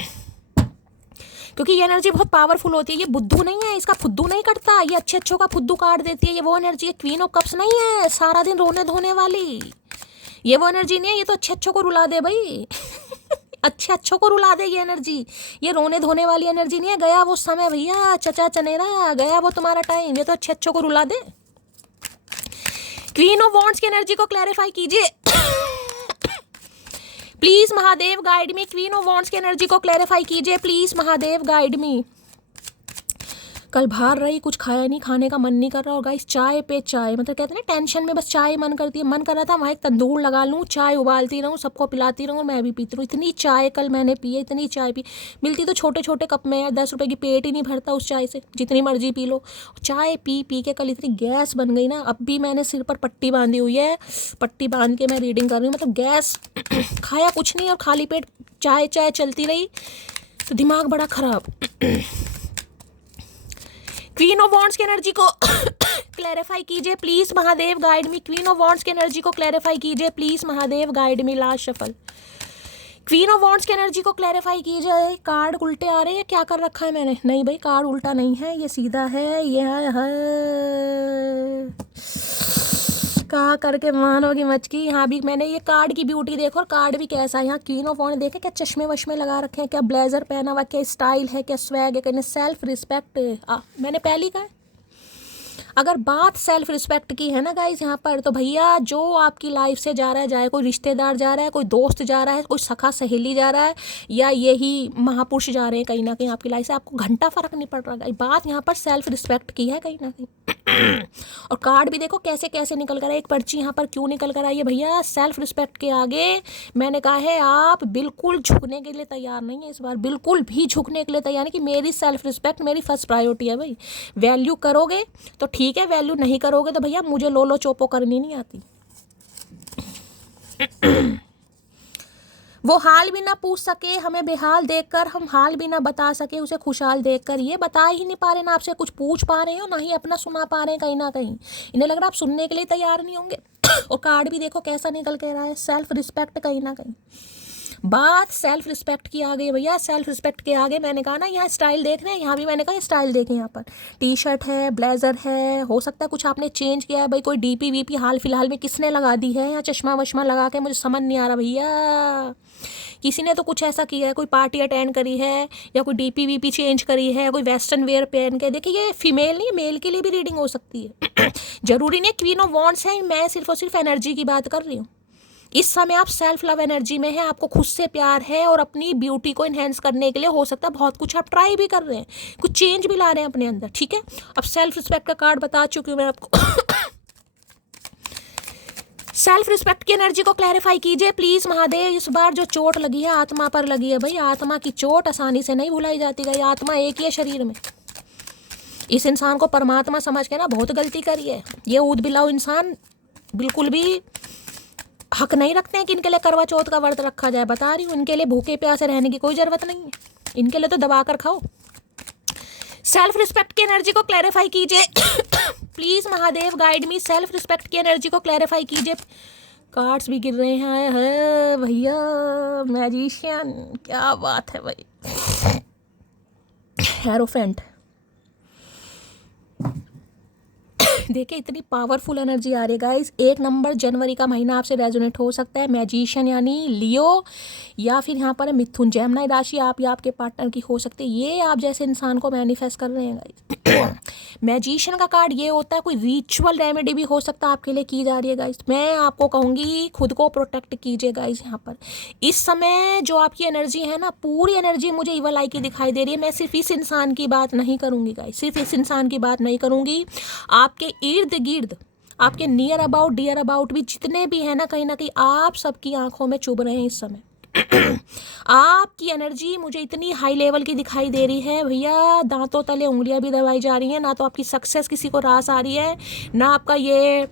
क्योंकि ये एनर्जी बहुत पावरफुल होती है। ये बुद्धू नहीं है, इसका फुद्दू नहीं करता, ये अच्छे अच्छों का फुद्दू काट देती है। ये वो एनर्जी है, क्वीन ऑफ कप्स नहीं है सारा दिन रोने धोने वाली, ये वो एनर्जी नहीं है। ये तो अच्छे अच्छों को रुला दे भाई अच्छे अच्छों को रुला दे ये एनर्जी, ये रोने धोने वाली एनर्जी नहीं है। गया वो समय भैया, चचा चनेरा, गया वो तुम्हारा टाइम, ये तो अच्छे अच्छों को रुला दे। क्वीन ऑफ वॉन्ड्स की एनर्जी को क्लैरिफाई कीजिए please Mahadev guide me. Queen of wands की एनर्जी को क्लैरिफाई कीजिए प्लीज महादेव गाइड मी। कल बाहर रही, कुछ खाया नहीं, खाने का मन नहीं कर रहा, और गाइस चाय पे चाय, मतलब कहते हैं ना टेंशन में बस चाय मन करती है। मन कर रहा था वहाँ एक तंदूर लगा लूँ, चाय उबालती रहूँ, सबको पिलाती रहूँ, मैं भी पीती रहूँ। इतनी चाय कल मैंने पी है, इतनी चाय पी। मिलती तो छोटे छोटे कप में यार, 10 रुपये की, पेट ही नहीं भरता उस चाय से, जितनी मर्जी पी लो। चाय पी पी के कल इतनी गैस बन गई ना, अब भी मैंने सिर पर पट्टी बांधी हुई है, पट्टी बांध के मैं रीडिंग कर रही हूँ। मतलब गैस खाया कुछ नहीं और खाली पेट चाय चाय चलती रही, तो दिमाग बड़ा खराब। क्वीन ऑफ वॉन्ड्स की एनर्जी को क्लैरिफाई कीजिए please Mahadev guide me. Queen of wands की एनर्जी को क्लैरिफाई कीजिए please Mahadev guide me. Last shuffle, queen of wands की एनर्जी को क्लैरिफाई कीजिए। कार्ड उल्टे आ रहे हैं, क्या कर रखा है मैंने? नहीं भाई कार्ड उल्टा नहीं है, ये सीधा है, ये है। कहा करके मानोगी मचकी। यहाँ भी मैंने ये कार्ड की ब्यूटी देखो, और कार्ड भी कैसा है यहाँ। क्वीन ऑफ वॉन्ड देखे, क्या चश्मे वश्मे लगा रखे हैं, क्या ब्लेजर पहना हुआ, क्या स्टाइल है, क्या स्वैग है, कहने सेल्फ रिस्पेक्ट। मैंने पहली कहा, अगर बात सेल्फ रिस्पेक्ट की है ना गाइज यहाँ पर, तो भैया जो आपकी लाइफ से जा रहा है, चाहे कोई रिश्तेदार जा रहा है, कोई दोस्त जा रहा है, कोई सखा सहेली जा रहा है, या यही महापुरुष जा रहे हैं कहीं ना कहीं आपकी लाइफ से, आपको घंटा फर्क नहीं पड़ रहा। बात यहाँ पर सेल्फ रिस्पेक्ट की है कहीं ना कहीं। और कार्ड भी देखो कैसे कैसे निकल कर आए, एक पर्ची यहाँ पर क्यों निकल कर आई है भैया? सेल्फ रिस्पेक्ट के आगे मैंने कहा है आप बिल्कुल झुकने के लिए तैयार नहीं है इस बार, बिल्कुल भी झुकने के लिए तैयार नहीं, कि मेरी सेल्फ रिस्पेक्ट मेरी फर्स्ट प्रायोरिटी है भाई। वैल्यू करोगे तो ठीक है, वैल्यू नहीं करोगे तो भैया मुझे लोलो चोपो करनी नहीं आती। वो हाल भी ना पूछ सके हमें बेहाल देखकर, हम हाल भी ना बता सके उसे खुशहाल देखकर। ये बता ही नहीं पा रहे ना आपसे कुछ पूछ पा रहे हो, ना ही अपना सुना पा रहे हैं कहीं ना कहीं। इन्हें लग रहा आप सुनने के लिए तैयार नहीं होंगे। और कार्ड भी देखो कैसा निकल के रहा है, सेल्फ रिस्पेक्ट कहीं ना कहीं। बात सेल्फ रिस्पेक्ट की आ गई भैया। सेल्फ रिस्पेक्ट के आगे मैंने कहा ना, यहाँ स्टाइल देख रहे हैं, यहाँ भी मैंने कहा स्टाइल देखें। यहाँ पर टी शर्ट है, ब्लेजर है, हो सकता है कुछ आपने चेंज किया है भाई, कोई डीपी वीपी हाल फिलहाल में किसने लगा दी है, या चश्मा वश्मा लगा के, मुझे समझ नहीं आ रहा भैया। किसी ने तो कुछ ऐसा किया है, कोई पार्टी अटेंड करी है, या कोई डीपी वीपी चेंज करी है, कोई वेस्टर्न वेयर पहन के। देखिए ये फीमेल नहीं, मेल के लिए भी रीडिंग हो सकती है। जरूरी नहीं क्वीन ऑफ वॉन्ड्स है, मैं सिर्फ और सिर्फ एनर्जी की बात कर रही हूँ। इस समय आप सेल्फ लव एनर्जी में है, आपको खुद से प्यार है और अपनी ब्यूटी को इन्हेंस करने के लिए हो सकता है बहुत कुछ आप ट्राई भी कर रहे हैं, कुछ चेंज भी ला रहे हैं अपने अंदर, ठीक है। अब सेल्फ रिस्पेक्ट का कार्ड बता चुकी हूँ मैं आपको। सेल्फ रिस्पेक्ट की एनर्जी को क्लैरिफाई कीजिए प्लीज महादेव। इस बार जो चोट लगी है आत्मा पर लगी है भाई, आत्मा की चोट आसानी से नहीं भुलाई जाती गई, आत्मा एक ही है शरीर में। इस इंसान को परमात्मा समझ के ना बहुत गलती करी है। ये ऊद बिलाऊ इंसान बिल्कुल भी हक नहीं रखते हैं कि इनके लिए करवा चौथ का व्रत रखा जाए, बता रही हूँ। इनके लिए भूखे प्यासे रहने की कोई ज़रूरत नहीं है, इनके लिए तो दबा कर खाओ। सेल्फ रिस्पेक्ट की एनर्जी को क्लैरिफाई कीजिए please Mahadev guide me. Self respect की एनर्जी को क्लैरिफाई कीजिए। कार्ड्स भी गिर रहे हैं भैया, मैजिशियन, क्या बात है भाई। हेरोफेंट देखिए इतनी पावरफुल एनर्जी आ रही है गाइस। 1 नंबर जनवरी का महीना आपसे रेजोनेट हो सकता है। मैजिशियन यानी लियो या फिर यहाँ पर मिथुन, जेमिनी राशि आप या आपके पार्टनर की हो सकती है। ये आप जैसे इंसान को मैनिफेस्ट कर रहे हैं गाइस। मैजिशियन का कार्ड ये होता है, कोई रिचुअल रेमेडी भी हो सकता है आपके लिए की जा रही है गाइस। मैं आपको कहूँगी खुद को प्रोटेक्ट कीजिए गाइस। यहाँ पर इस समय जो आपकी एनर्जी है ना, पूरी एनर्जी मुझे इवल आई की दिखाई दे रही है। मैं सिर्फ इस इंसान की बात नहीं करूँगी गाइस, सिर्फ इस इंसान की बात नहीं करूँगी, आपके इर्द गिर्द, आपके नियर अबाउट डियर अबाउट भी जितने भी है ना कहीं आप सबकी आंखों में चुभ रहे हैं इस समय। आपकी एनर्जी मुझे इतनी हाई लेवल की दिखाई दे रही है भैया, दांतों तले उंगलियां भी दबाई जा रही हैं। ना तो आपकी सक्सेस किसी को रास आ रही है, ना आपका ये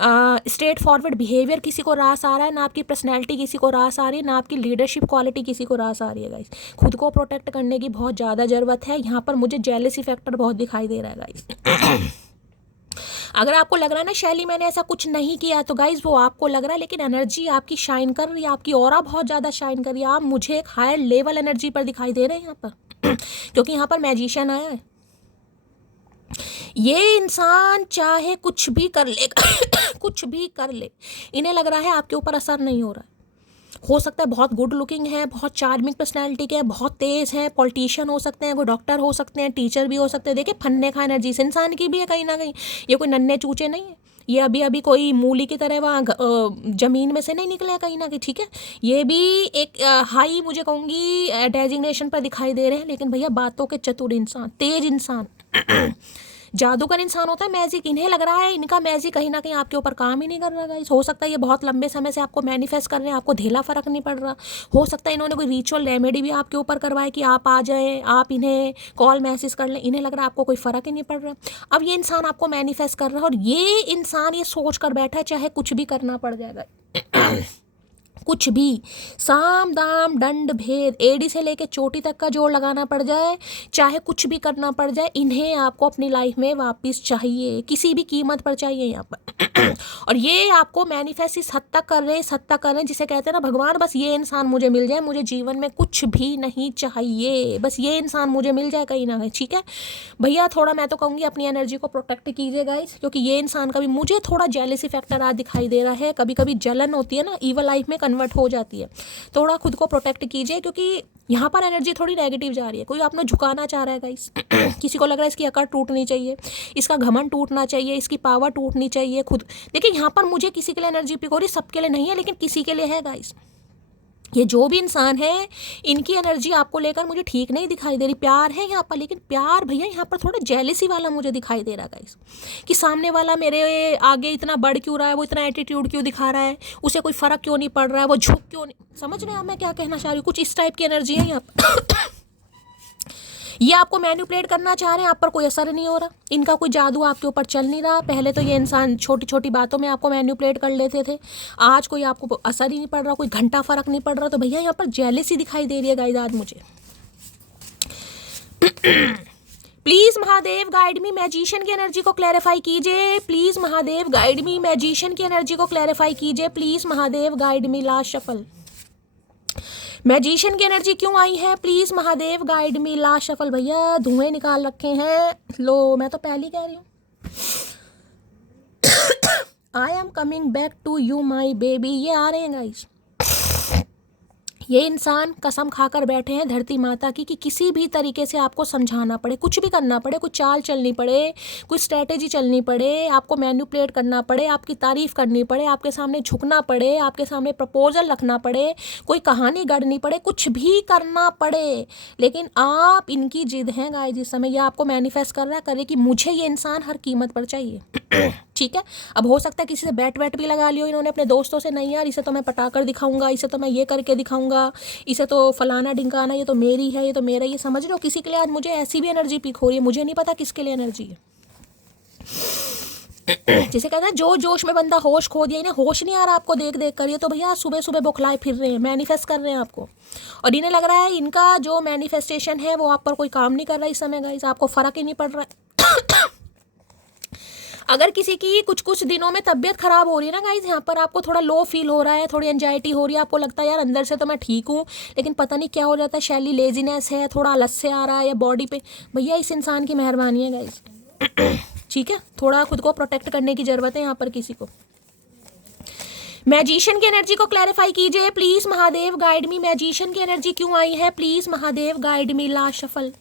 स्ट्रेट फॉरवर्ड बिहेवियर किसी को रास आ रहा है, ना आपकी पर्सनैलिटी किसी को रास आ रही है, ना आपकी लीडरशिप क्वालिटी किसी को रास आ रही है गाइस। खुद को प्रोटेक्ट करने की बहुत ज़्यादा ज़रूरत है। यहाँ पर मुझे जेलसी फैक्टर बहुत दिखाई दे रहा है गाइस। अगर आपको लग रहा है ना शैली मैंने ऐसा कुछ नहीं किया, तो गाइज वो आपको लग रहा है, लेकिन एनर्जी आपकी शाइन कर रही है, आपकी ऑरा बहुत ज़्यादा शाइन कर रही है। आप मुझे एक हायर लेवल एनर्जी पर दिखाई दे रहे हैं यहाँ पर क्योंकि यहाँ पर मैजिशियन आया है। ये इंसान चाहे कुछ भी कर ले कुछ भी कर ले, इन्हें लग रहा है आपके ऊपर असर नहीं हो रहा है। हो सकता है बहुत गुड लुकिंग है, बहुत चार्मिंग पर्सनैलिटी के हैं, बहुत तेज़ है, पॉलिटिशियन हो सकते हैं, कोई डॉक्टर हो सकते हैं, टीचर भी हो सकते हैं। देखिए फन्ने खा एनर्जी इस इंसान की भी है कहीं ना कहीं। ये कोई नन्हे चूचे नहीं है, ये अभी अभी कोई मूली की तरह वहाँ ज़मीन में से नहीं निकले हैं कहीं ना कहीं, ठीक है। ये भी एक हाई मुझे कहूँगी डेजिग्नेशन पर दिखाई दे रहे हैं, लेकिन भैया बातों के चतुर इंसान, तेज इंसान जादूगर इंसान होता है मैजिक। इन्हें लग रहा है इनका मैजिक कहीं ना कहीं आपके ऊपर काम ही नहीं कर रहा गाइस। हो सकता है ये बहुत लंबे समय से आपको मैनिफेस्ट कर रहे हैं, आपको ढेला फर्क नहीं पड़ रहा। हो सकता है इन्होंने कोई रिचुअल रेमेडी भी आपके ऊपर करवाए कि आप आ जाएं, आप इन्हें कॉल मैसेज कर लें। इन्हें लग रहा है आपको कोई फ़र्क ही नहीं पड़ रहा। अब ये इंसान आपको मैनिफेस्ट कर रहा है और ये इंसान ये सोच कर बैठा है चाहे कुछ भी करना पड़ जाएगा कुछ भी, साम दाम दंड भेद, एड़ी से लेके चोटी तक का जोड़ लगाना पड़ जाए, चाहे कुछ भी करना पड़ जाए, इन्हें आपको अपनी लाइफ में वापस चाहिए, किसी भी कीमत पर चाहिए यहाँ पर और ये आपको मैनिफेस्ट इस हद तक कर रहे हैं, इस हद तक कर रहे हैं जिसे कहते हैं ना भगवान बस ये इंसान मुझे मिल जाए, मुझे जीवन में कुछ भी नहीं चाहिए, बस ये इंसान मुझे मिल जाए कहीं ना कहीं, ठीक है भैया। थोड़ा मैं तो कहूँगी अपनी एनर्जी को प्रोटेक्ट कीजिए गाइस, क्योंकि ये इंसान का भी मुझे थोड़ा जेलसी फैक्टर आज दिखाई दे रहा है। कभी कभी जलन होती है ना, ईवल लाइफ में कन्वर्ट हो जाती है। थोड़ा खुद को प्रोटेक्ट कीजिए क्योंकि यहाँ पर एनर्जी थोड़ी नेगेटिव जा रही है। कोई आपने झुकाना चाह रहा है गाइस किसी को लग रहा है इसकी अकड़ टूटनी चाहिए, इसका घमंड टूटना चाहिए, इसकी पावर टूटनी चाहिए। खुद देखिए यहाँ पर मुझे किसी के लिए एनर्जी पिक हो रही, सबके लिए नहीं है लेकिन किसी के लिए है गाइस। ये जो भी इंसान है इनकी एनर्जी आपको लेकर मुझे ठीक नहीं दिखाई दे रही। प्यार है यहाँ पर, लेकिन प्यार भैया यहाँ पर थोड़ा जेलसी वाला मुझे दिखाई दे रहा है गाइस, कि सामने वाला मेरे आगे इतना बढ़ क्यों रहा है, वो इतना एटीट्यूड क्यों दिखा रहा है, उसे कोई फ़र्क क्यों नहीं पड़ रहा है, वो झुक क्यों नहीं, समझ रहे हैं आप मैं क्या कहना चाह रही हूँ। कुछ इस टाइप की एनर्जी है यहाँ पर ये आपको मैनिपुलेट करना चाह रहे हैं, आप पर कोई असर नहीं हो रहा, इनका कोई जादू आपके ऊपर चल नहीं रहा। पहले तो ये इंसान छोटी छोटी बातों में आपको मैनिपुलेट कर लेते थे, आज कोई आपको असर ही नहीं पड़ रहा, कोई घंटा फर्क नहीं पड़ रहा। तो भैया यहाँ पर जेलसी दिखाई दे रही है गाइस आज मुझे। Please Mahadev guide me, magician की एनर्जी को क्लैरिफाई कीजिए। Please Mahadev guide me, magician की एनर्जी को क्लैरिफाई कीजिए। Please Mahadev guide me. Last shuffle, magician की एनर्जी क्यों आई है, please Mahadev guide me. Last shuffle भैया धुएं निकाल रखे हैं, लो मैं तो पहले ही कह रही हूँ। I am coming back to you my baby, ये आ रहे हैं गाइस, ये इंसान कसम खाकर बैठे हैं धरती माता की कि किसी भी तरीके से आपको समझाना पड़े, कुछ भी करना पड़े, कुछ चाल चलनी पड़े, कुछ स्ट्रैटेजी चलनी पड़े, आपको मैनिपुलेट करना पड़े, आपकी तारीफ करनी पड़े, आपके सामने झुकना पड़े, आपके सामने प्रपोजल रखना पड़े, कोई कहानी गढ़नी पड़े, कुछ भी करना पड़े, लेकिन आप इनकी जिद हैं गाइस। जिस समय ये आपको मैनिफेस्ट कर रहा करे कि मुझे ये इंसान हर कीमत पर चाहिए। ठीक है, अब हो सकता है किसी से बैट वैट भी लगा लियो इन्होंने अपने दोस्तों से, नहीं यार इसे तो मैं पटाकर दिखाऊंगा, इसे तो मैं ये करके दिखाऊंगा, इसे तो फलाना ढिंकाना, ये तो मेरी है, ये तो मेरा, ये समझ रहे हो। किसी के लिए आज मुझे ऐसी भी एनर्जी पीक हो रही है, मुझे नहीं पता किसके लिए एनर्जी है। जिसे कहते हैं जो जोश में बंदा होश खो दिया, इन्हें होश नहीं आ रहा आपको देख देख कर, ये तो भैया सुबह सुबह बौखलाए फिर रहे हैं, मैनिफेस्ट कर रहे हैं आपको, और इन्हें लग रहा है इनका जो मैनिफेस्टेशन है वो आप पर कोई काम नहीं कर रहा है इस समय गाइस, आपको फर्क ही नहीं पड़ रहा है। अगर किसी की कुछ कुछ दिनों में तबीयत खराब हो रही है ना गाइज, यहाँ पर आपको थोड़ा लो फील हो रहा है, थोड़ी एंजाइटी हो रही है, आपको लगता है यार अंदर से तो मैं ठीक हूँ लेकिन पता नहीं क्या हो जाता है, शैली लेजीनेस है, थोड़ा आलस से आ रहा है या बॉडी पे, भैया इस इंसान की मेहरबानी है गाइज। ठीक है, थोड़ा खुद को प्रोटेक्ट करने की ज़रूरत है यहाँ पर किसी को। मैजिशियन की एनर्जी को क्लैरिफाई कीजिए please Mahadev, guide me. Magician की एनर्जी क्यों आई है प्लीज महादेव, गाइड मी। ला शफल।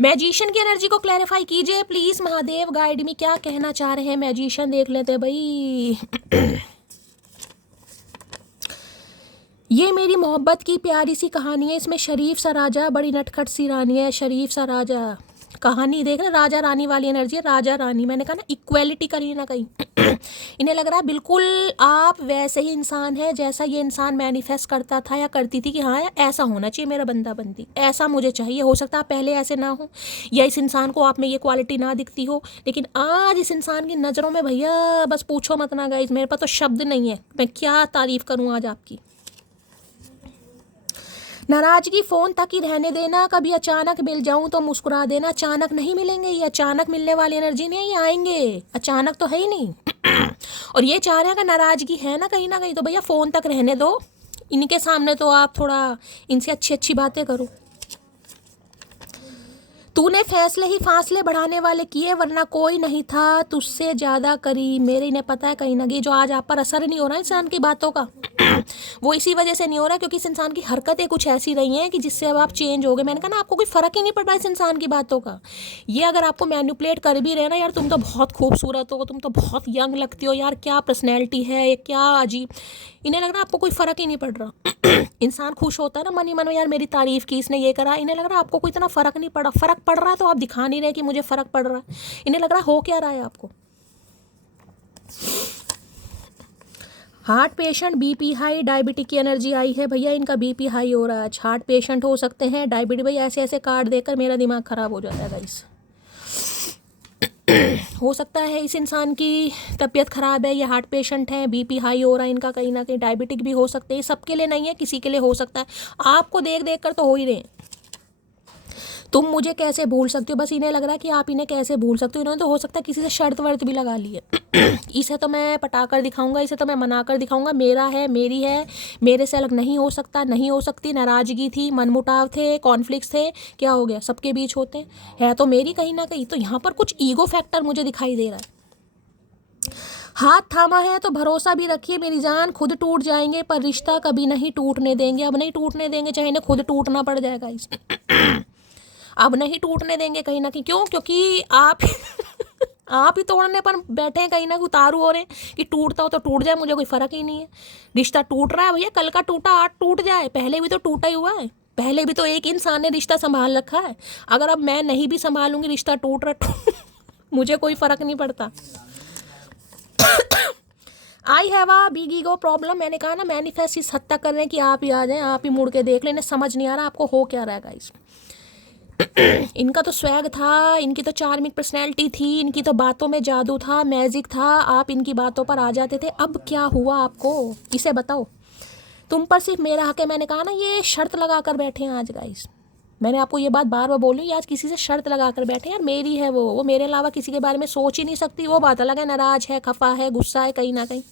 मैजिशियन की एनर्जी को क्लैरिफाई कीजिए प्लीज महादेव, गाइड मी। क्या कहना चाह रहे हैं मैजिशियन, देख लेते भाई। ये मेरी मोहब्बत की प्यारी सी कहानी है, इसमें शरीफ सा राजा, बड़ी नटखट सी रानी है, शरीफ सा राजा। कहानी देख रहे, राजा रानी वाली एनर्जी है, राजा रानी। मैंने कहा ना इक्वेलिटी कहीं ना कहीं। इन्हें लग रहा है बिल्कुल आप वैसे ही इंसान है जैसा ये इंसान मैनिफेस्ट करता था या करती थी कि हाँ ऐसा होना चाहिए मेरा बंदा बंदी, ऐसा मुझे चाहिए। हो सकता है पहले ऐसे ना हो या इस इंसान को आप में ये क्वालिटी ना दिखती हो, लेकिन आज इस इंसान की नज़रों में भैया बस पूछो मत ना गाइस, मेरे पास तो शब्द नहीं है, मैं क्या तारीफ करूँ आज आपकी। नाराजगी फ़ोन तक ही रहने देना, कभी अचानक मिल जाऊं तो मुस्कुरा देना। अचानक नहीं मिलेंगे, ये अचानक मिलने वाली एनर्जी नहीं है, ये आएंगे, अचानक तो है ही नहीं। और ये चाह रहे हैं कि नाराज़गी है ना कहीं तो भैया फ़ोन तक रहने दो, इनके सामने तो आप थोड़ा इनसे अच्छी अच्छी बातें करो। तूने फैसले ही फासले बढ़ाने वाले किए, वरना कोई नहीं था तुझसे ज़्यादा करीब मेरे। इन्हें पता है कहीं ना कहीं जो आज आप पर असर नहीं हो रहा है इंसान की बातों का, वो इसी वजह से नहीं हो रहा क्योंकि इस इंसान की हरकतें कुछ ऐसी रही हैं कि जिससे अब आप चेंज हो गए। मैंने कहा ना आपको कोई फ़र्क ही नहीं पड़ रहा इस इंसान की बातों का। ये अगर आपको मैनिपुलेट कर भी रहे ना, यार तुम तो बहुत खूबसूरत हो, तुम तो बहुत यंग लगती हो, यार क्या पर्सनैलिटी है, ये क्या अजीब, इन्हें लग रहा है आपको कोई फ़र्क ही नहीं पड़ रहा। इंसान खुश होता है ना मन ही मन में, यार मेरी तारीफ़ की इसने, ये करा, इन्हें लग रहा है आपको कोई इतना फ़र्क नहीं पड़ा। फ़र्क पड़ रहा है तो आप दिखा नहीं रहे कि मुझे फ़र्क पड़ रहा है। इन्हें लग रहा है हो क्या रहा है आपको। Heart patient, BP high, diabetic की एनर्जी आई है भैया, इनका बीपी हाई हो रहा है। हार्ट पेशेंट हो सकते हैं, डायबिटिक, भैया ऐसे ऐसे कार्ड देकर मेरा दिमाग ख़राब हो जाता है गाइस। हो सकता है इस इंसान की तबीयत ख़राब है, ये हार्ट पेशेंट है, बीपी हाई हो रहा है इनका, कहीं ना कहीं डायबिटिक भी हो सकते हैं। सबके लिए नहीं है, किसी के लिए हो सकता है। आपको देख देख कर तो हो ही रहे हैं। तुम मुझे कैसे भूल सकते हो, बस इन्हें लग रहा है कि आप इन्हें कैसे भूल सकते हो। इन्होंने तो हो सकता है किसी से शर्त वर्त भी लगा ली है। इसे तो मैं पटाकर दिखाऊंगा, इसे तो मैं मनाकर दिखाऊंगा, मेरा है, मेरी है, मेरे से अलग नहीं हो सकता, नहीं हो सकती। नाराज़गी थी, मनमुटाव थे, कॉन्फ्लिक्ट्स थे, क्या हो गया, सबके बीच होते हैं तो मेरी कहीं ना कहीं। तो यहाँ पर कुछ ईगो फैक्टर मुझे दिखाई दे रहा है। हाथ थामा है तो भरोसा भी रखिए मेरी जान, खुद टूट जाएंगे पर रिश्ता कभी नहीं टूटने देंगे। अब नहीं टूटने देंगे, चाहे इन्हें खुद टूटना पड़ जाएगा इस अब नहीं टूटने देंगे कहीं ना कहीं। क्यों? क्योंकि आप आप ही तोड़ने पर बैठे हैं, कहीं ना कहीं उतारू हो रहे हैं कि टूटता हो तो टूट जाए, मुझे कोई फ़र्क ही नहीं है। रिश्ता टूट रहा है भैया, कल का टूटा आज टूट जाए, पहले भी तो टूटा ही हुआ है, पहले भी तो एक इंसान ने रिश्ता संभाल रखा है। अगर अब मैं नहीं भी संभालूंगी, रिश्ता टूट रहा मुझे कोई फ़र्क नहीं पड़ता। I have a big ego problem. मैंने कहा ना मैनिफेस्ट इस हद तक कर रहे हैं कि आप ही आ जाएं, आप ही मुड़ के देख लें। समझ नहीं आ रहा आपको हो क्या रहा है गाइस। इनका तो स्वैग था, इनकी तो चार्मिंग पर्सनैलिटी थी, इनकी तो बातों में जादू था, मैजिक था, आप इनकी बातों पर आ जाते थे। अब क्या हुआ आपको, इसे बताओ। तुम पर सिर्फ मेरा हक है। मैंने कहा ना ये शर्त लगा कर बैठे हैं आज गाइस। मैंने आपको ये बात बार बार बोली, आज किसी से शर्त लगा कर बैठे हैं, यार मेरी है वो मेरे अलावा किसी के बारे में सोच ही नहीं सकती। वो बात अलग है, नाराज है, खफा है, गुस्सा है कहीं ना कहीं।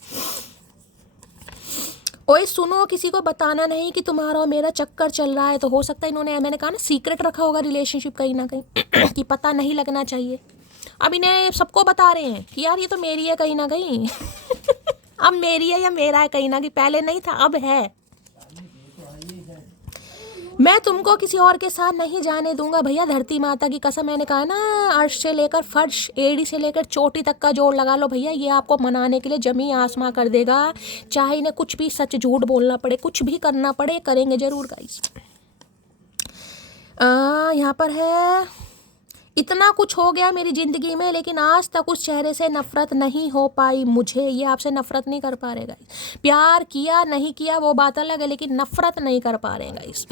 ओए सुनो, किसी को बताना नहीं कि तुम्हारा और मेरा चक्कर चल रहा है। तो हो सकता है इन्होंने, मैंने कहा ना सीक्रेट रखा होगा रिलेशनशिप कहीं ना कहीं कि पता नहीं लगना चाहिए। अब इन्हें सबको बता रहे हैं कि यार ये तो मेरी है कहीं ना कहीं अब मेरी है या मेरा है कहीं ना कहीं, पहले नहीं था अब है। मैं तुमको किसी और के साथ नहीं जाने दूंगा भैया, धरती माता की कसम। मैंने कहा ना, अर्श से लेकर फर्श, एड़ी से लेकर चोटी तक का जोड़ लगा लो भैया, ये आपको मनाने के लिए जमी आसमां कर देगा। चाहे इन्हें कुछ भी सच झूठ बोलना पड़े, कुछ भी करना पड़े, करेंगे जरूर गाइस। यहाँ पर है, इतना कुछ हो गया मेरी ज़िंदगी में, लेकिन आज तक उस चेहरे से नफ़रत नहीं हो पाई मुझे। ये आपसे नफ़रत नहीं कर पा रहे गाइस। प्यार किया नहीं किया वो बात अलग है, लेकिन नफ़रत नहीं कर पा रहे गाइस।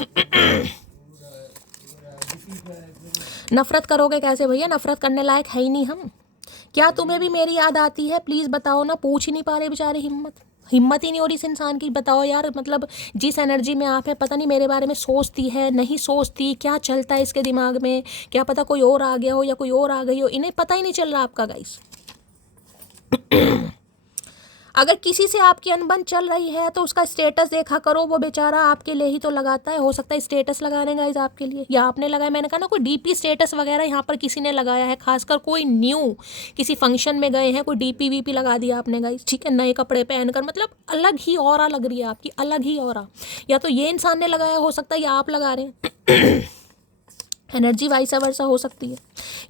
नफ़रत करोगे कैसे भैया, नफ़रत करने लायक है ही नहीं हम। क्या तुम्हें भी मेरी याद आती है, प्लीज़ बताओ ना। पूछ ही नहीं पा रहे बेचारे, हिम्मत ही नहीं हो रही इस इंसान की। बताओ यार, मतलब जिस एनर्जी में आप है, पता नहीं मेरे बारे में सोचती है नहीं सोचती, क्या चलता है इसके दिमाग में, क्या पता कोई और आ गया हो या कोई और आ गई हो, इन्हें पता ही नहीं चल रहा आपका गाइस। अगर किसी से आपकी अनबन चल रही है तो उसका स्टेटस देखा करो, वो बेचारा आपके लिए ही तो लगाता है। हो सकता है स्टेटस लगा रहे हैं गाइस आपके लिए, या आपने लगाया। मैंने कहा ना, कोई डीपी स्टेटस वगैरह यहाँ पर किसी ने लगाया है, खासकर कोई न्यू किसी फंक्शन में गए हैं, कोई डीपी वीपी लगा दिया आपने गाइस, ठीक है, नए कपड़े पहनकर, मतलब अलग ही ऑरा लग रही है आपकी, अलग ही ऑरा। या तो ये इंसान ने लगाया हो सकता है, या आप लगा रहे हैं। एनर्जी वाइस वर्सा हो सकती है।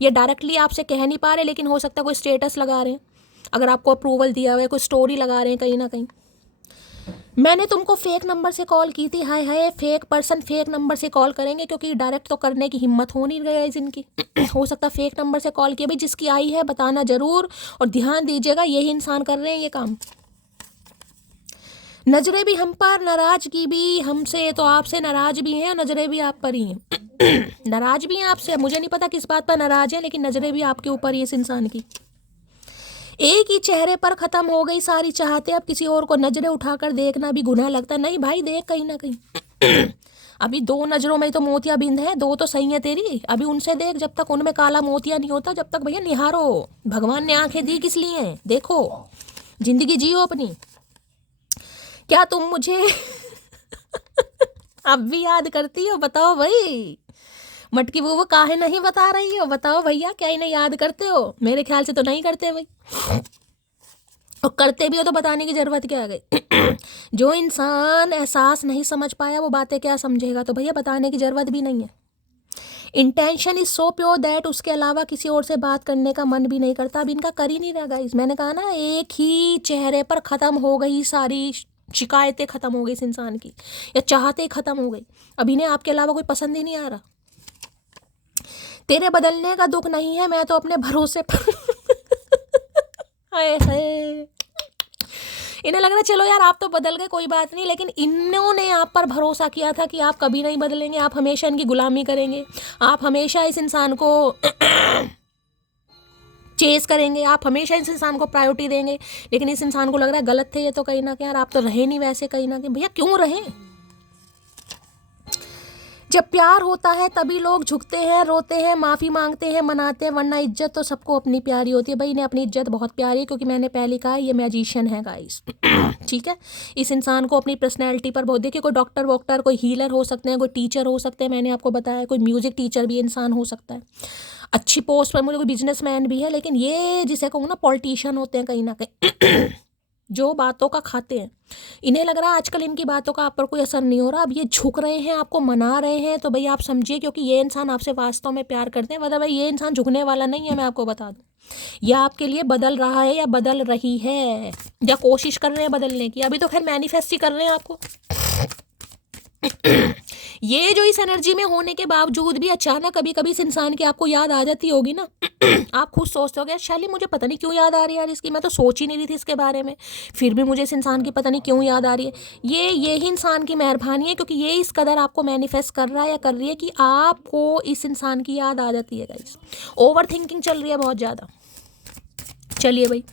ये डायरेक्टली आपसे कह नहीं पा रहे, लेकिन हो सकता है कोई स्टेटस लगा रहे हैं, अगर आपको अप्रूवल दिया हुआ है, कोई स्टोरी लगा रहे हैं कहीं ना कहीं। मैंने तुमको फेक नंबर से कॉल की थी। हाय हाय, फेक पर्सन फेक नंबर से कॉल करेंगे, क्योंकि डायरेक्ट तो करने की हिम्मत हो नहीं गई इनकी। हो सकता है फेक नंबर से कॉल किया। भाई जिसकी आई है बताना जरूर, और ध्यान दीजिएगा यही इंसान कर रहे हैं ये काम। नजरें भी हम पर, नाराजगी भी हमसे, तो आपसे नाराज भी हैं, नजरें भी आप पर ही हैं। नाराज भी हैं आपसे, मुझे नहीं पता किस बात पर नाराज है, लेकिन नजरें भी आपके ऊपर ही इस इंसान की। एक ही चेहरे पर खत्म हो गई सारी चाहते, अब किसी और को नजरें उठाकर देखना भी गुनाह लगता। नहीं भाई, देख कहीं ना कहीं। अभी दो नजरों में तो मोतिया बिंद है, दो तो सही है तेरी, अभी उनसे देख। जब तक उनमें काला मोतिया नहीं होता, जब तक भैया निहारो। भगवान ने आंखें दी किस लिए हैं, देखो, जिंदगी जियो अपनी। क्या तुम मुझे अब भी याद करती हो, बताओ भाई। मटकी वो काहे नहीं बता रही हो, बताओ भैया, क्या इन्हें याद करते हो? मेरे ख्याल से तो नहीं करते भाई, और करते भी हो तो बताने की जरूरत क्या आ गई। जो इंसान एहसास नहीं समझ पाया वो बातें क्या समझेगा, तो भैया बताने की जरूरत भी नहीं है। Intention is so pure that उसके अलावा किसी और से बात करने का मन भी नहीं करता। अब इनका कर ही नहीं रहा गाइस। मैंने कहा ना, एक ही चेहरे पर ख़त्म हो गई सारी शिकायतें, ख़त्म हो गई इस इंसान की, या चाहते ख़त्म हो गई। अब इन्हें आपके अलावा कोई पसंद ही नहीं आ रहा। तेरे बदलने का दुख नहीं है, मैं तो अपने भरोसे पर हाय हाय, इन्हें लग रहा चलो यार आप तो बदल गए, कोई बात नहीं, लेकिन इन्होंने आप पर भरोसा किया था कि आप कभी नहीं बदलेंगे, आप हमेशा इनकी गुलामी करेंगे, आप हमेशा इस इंसान को चेस करेंगे, आप हमेशा इस इंसान को प्रायोरिटी देंगे। लेकिन इस इंसान को लग रहा है गलत थे ये तो, कहीं ना कहीं यार आप तो रहे नहीं वैसे, कहीं ना कहीं। भैया क्यों रहे? जब प्यार होता है तभी लोग झुकते हैं, रोते हैं, माफ़ी मांगते हैं, मनाते हैं, वरना इज्जत तो सबको अपनी प्यारी होती है। भाई इन्हें अपनी इज्जत बहुत प्यारी है, क्योंकि मैंने पहले कहा ये मैजिशियन है गाइस। ठीक है, इस इंसान को अपनी पर्सनैलिटी पर बहुत, देखिए कोई डॉक्टर वॉक्टर, कोई हीलर हो सकते हैं, कोई टीचर हो सकते हैं, मैंने आपको बताया, कोई म्यूज़िक टीचर भी इंसान हो सकता है, अच्छी पोस्ट पर, मुझे कोई बिजनेसमैन भी है। लेकिन ये जिसे कहूँ ना, पॉलिटिशियन होते हैं कहीं ना कहीं, जो बातों का खाते हैं। इन्हें लग रहा है आजकल इनकी बातों का आप पर कोई असर नहीं हो रहा, अब ये झुक रहे हैं, आपको मना रहे हैं, तो भाई आप समझिए, क्योंकि ये इंसान आपसे वास्तव में प्यार करते हैं। मतलब भाई ये इंसान झुकने वाला नहीं है, मैं आपको बता दूं। यह आपके लिए बदल रहा है या बदल रही है, या कोशिश कर रहे हैं बदलने की। अभी तो खैर मैनिफेस्ट ही कर रहे हैं आपको। ये जो इस एनर्जी में होने के बावजूद भी अचानक कभी कभी इस इंसान की आपको याद आ जाती होगी ना। आप खुद सोचते हो शैली मुझे पता नहीं क्यों याद आ रही है यार इसकी, मैं तो सोच ही नहीं रही थी इसके बारे में, फिर भी मुझे इस इंसान की पता नहीं क्यों याद आ रही है। ये ही इंसान की मेहरबानी है, क्योंकि ये इस कदर आपको मैनिफेस्ट कर रहा है या कर रही है कि आपको इस इंसान की याद आ जाती है गाइस। ओवर थिंकिंग चल रही है बहुत ज़्यादा। चलिए भाई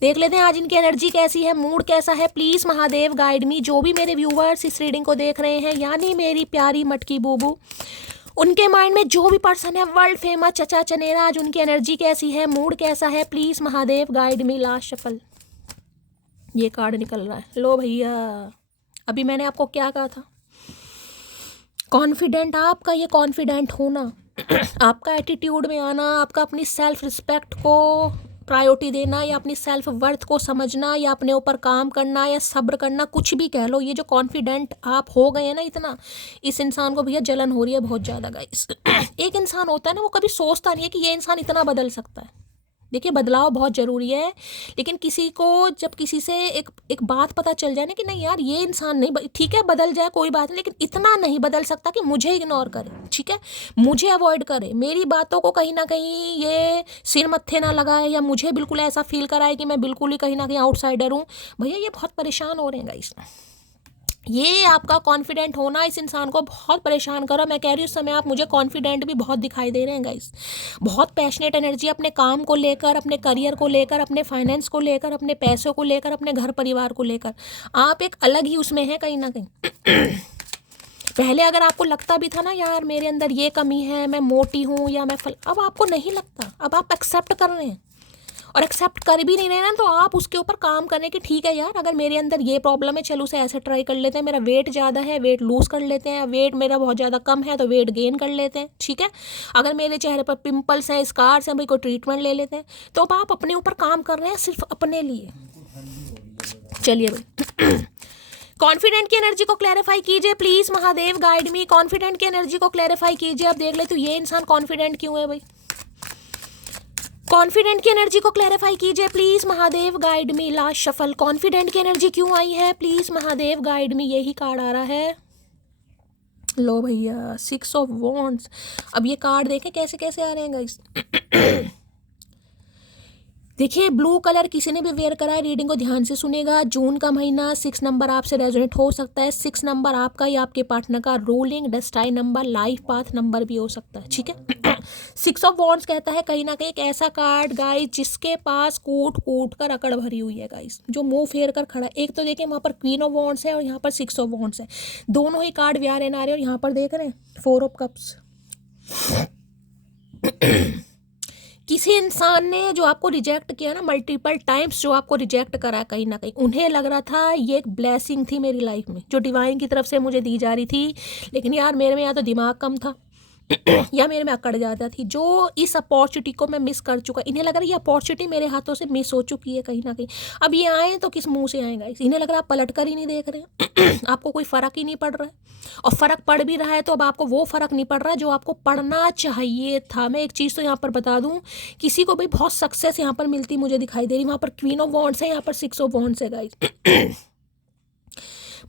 देख लेते हैं आज इनकी एनर्जी कैसी है, मूड कैसा है। प्लीज़ महादेव गाइड मी। जो भी मेरे व्यूवर्स इस रीडिंग को देख रहे हैं, यानी मेरी प्यारी मटकी बूबू, उनके माइंड में जो भी पर्सन है वर्ल्ड फेमस चचा चनेरा, आज उनकी एनर्जी कैसी है, मूड कैसा है, please Mahadev guide me. Last shuffle, ये कार्ड निकल रहा है। लो भैया, अभी मैंने आपको क्या कहा था, कॉन्फिडेंट, आपका ये कॉन्फिडेंट होना, आपका एटीट्यूड में आना, आपका अपनी सेल्फ रिस्पेक्ट को प्रायोरिटी देना या अपनी सेल्फ वर्थ को समझना या अपने ऊपर काम करना या सब्र करना, कुछ भी कह लो, ये जो कॉन्फिडेंट आप हो गए हैं ना इतना, इस इंसान को भैया जलन हो रही है बहुत ज़्यादा गाइस। एक इंसान होता है ना, वो कभी सोचता नहीं है कि ये इंसान इतना बदल सकता है। देखिए बदलाव बहुत ज़रूरी है, लेकिन किसी को जब किसी से एक बात पता चल जाए ना कि नहीं यार ये इंसान नहीं, ठीक है बदल जाए कोई बात नहीं, लेकिन इतना नहीं बदल सकता कि मुझे इग्नोर करे, ठीक है, मुझे अवॉइड करे, मेरी बातों को कहीं ना कहीं ये सिर मत्थे ना लगाए या मुझे बिल्कुल ऐसा फील कराए कि मैं बिल्कुल ही कहीं ना कहीं आउटसाइडर हूँ। भैया ये बहुत परेशान हो रहे हैं गाइस। ये आपका कॉन्फिडेंट होना इस इंसान को बहुत परेशान करो। मैं कह रही हूँ उस समय आप मुझे कॉन्फिडेंट भी बहुत दिखाई दे रहे हैं गाइस, बहुत पैशनेट एनर्जी अपने काम को लेकर, अपने करियर को लेकर, अपने फाइनेंस को लेकर, अपने पैसों को लेकर, अपने घर परिवार को लेकर, आप एक अलग ही उसमें है कहीं ना कहीं। पहले अगर आपको लगता भी था ना यार मेरे अंदर ये कमी है, मैं मोटी हूँ या मैं अब आपको नहीं लगता, अब आप एक्सेप्ट कर रहे हैं, और एक्सेप्ट कर भी नहीं रहे ना तो आप उसके ऊपर काम करने की, ठीक है यार अगर मेरे अंदर ये प्रॉब्लम है चलो उसे ऐसे ट्राई कर लेते हैं, मेरा वेट ज़्यादा है वेट लूज़ कर लेते हैं, वेट मेरा बहुत ज़्यादा कम है तो वेट गेन कर लेते हैं, ठीक है, अगर मेरे चेहरे पर पिंपल्स हैं स्कार्स हैं भाई कोई ट्रीटमेंट ले लेते हैं। तो अब आप अपने ऊपर काम कर रहे हैं सिर्फ अपने लिए। चलिए भाई कॉन्फिडेंट की एनर्जी को क्लैरिफाई कीजिए please, Mahadev guide me, confident की एनर्जी को क्लैरिफाई कीजिए। अब देख ले तो ये इंसान कॉन्फिडेंट क्यों है भाई, कॉन्फिडेंट की एनर्जी को क्लैरिफाई कीजिए please, Mahadev guide me. Last shuffle, confident की एनर्जी क्यों आई है प्लीज महादेव गाइड मी, यही कार्ड आ रहा है। लो भैया 6 ऑफ वॉन्ड्स। अब ये कार्ड देखें कैसे कैसे आ रहे हैं गाइस। देखिए ब्लू कलर किसी ने भी वेयर करा है, रीडिंग को ध्यान से सुनेगा। जून का महीना, 6 नंबर आपसे रेजोनेट हो सकता है। 6 नंबर आपका या आपके पार्टनर का ruling destined number, life path number भी हो सकता है, ठीक है। 6 ऑफ वॉन्ड्स कहता है कहीं ना कहीं एक ऐसा कार्ड गाइस जिसके पास कूट कूट कर अकड़ भरी हुई है गाइस, जो मुंह फेर कर खड़ा है। एक तो देखिए वहाँ पर क्वीन ऑफ वॉन्ड्स है और यहाँ पर 6 ऑफ वॉन्ड्स है, दोनों ही कार्ड व्यार एन आ रहे हैं। और यहाँ पर देख रहे हैं 4 ऑफ कप्स। किसी इंसान ने जो आपको रिजेक्ट किया ना मल्टीपल टाइम्स, जो आपको रिजेक्ट करा कहीं ना कहीं, उन्हें लग रहा था ये एक ब्लेसिंग थी मेरी लाइफ में जो डिवाइन की तरफ से मुझे दी जा रही थी, लेकिन यार मेरे में या तो दिमाग कम था या मेरे में अकड़ जाता थी, जो इस अपॉर्चुनिटी को मैं मिस कर चुका। इन्हें लग रहा है ये अपॉर्चुनिटी मेरे हाथों से मिस हो चुकी है कहीं ना कहीं। अब ये आए तो किस मुंह से आएगा, इन्हें लग रहा है आप पलट कर ही नहीं देख रहे हैं। आपको कोई फ़र्क ही नहीं पड़ रहा है, और फ़र्क पड़ भी रहा है तो अब आपको वो फ़र्क नहीं पड़ रहा जो आपको पड़ना चाहिए था। मैं एक चीज़ तो यहाँ पर बता दूँ, किसी को भी बहुत सक्सेस यहाँ पर मिलती मुझे दिखाई दे रही। वहाँ पर क्वीन ऑफ वॉन्ड्स है, यहाँ पर 6 ऑफ वॉन्ड्स है गाइस।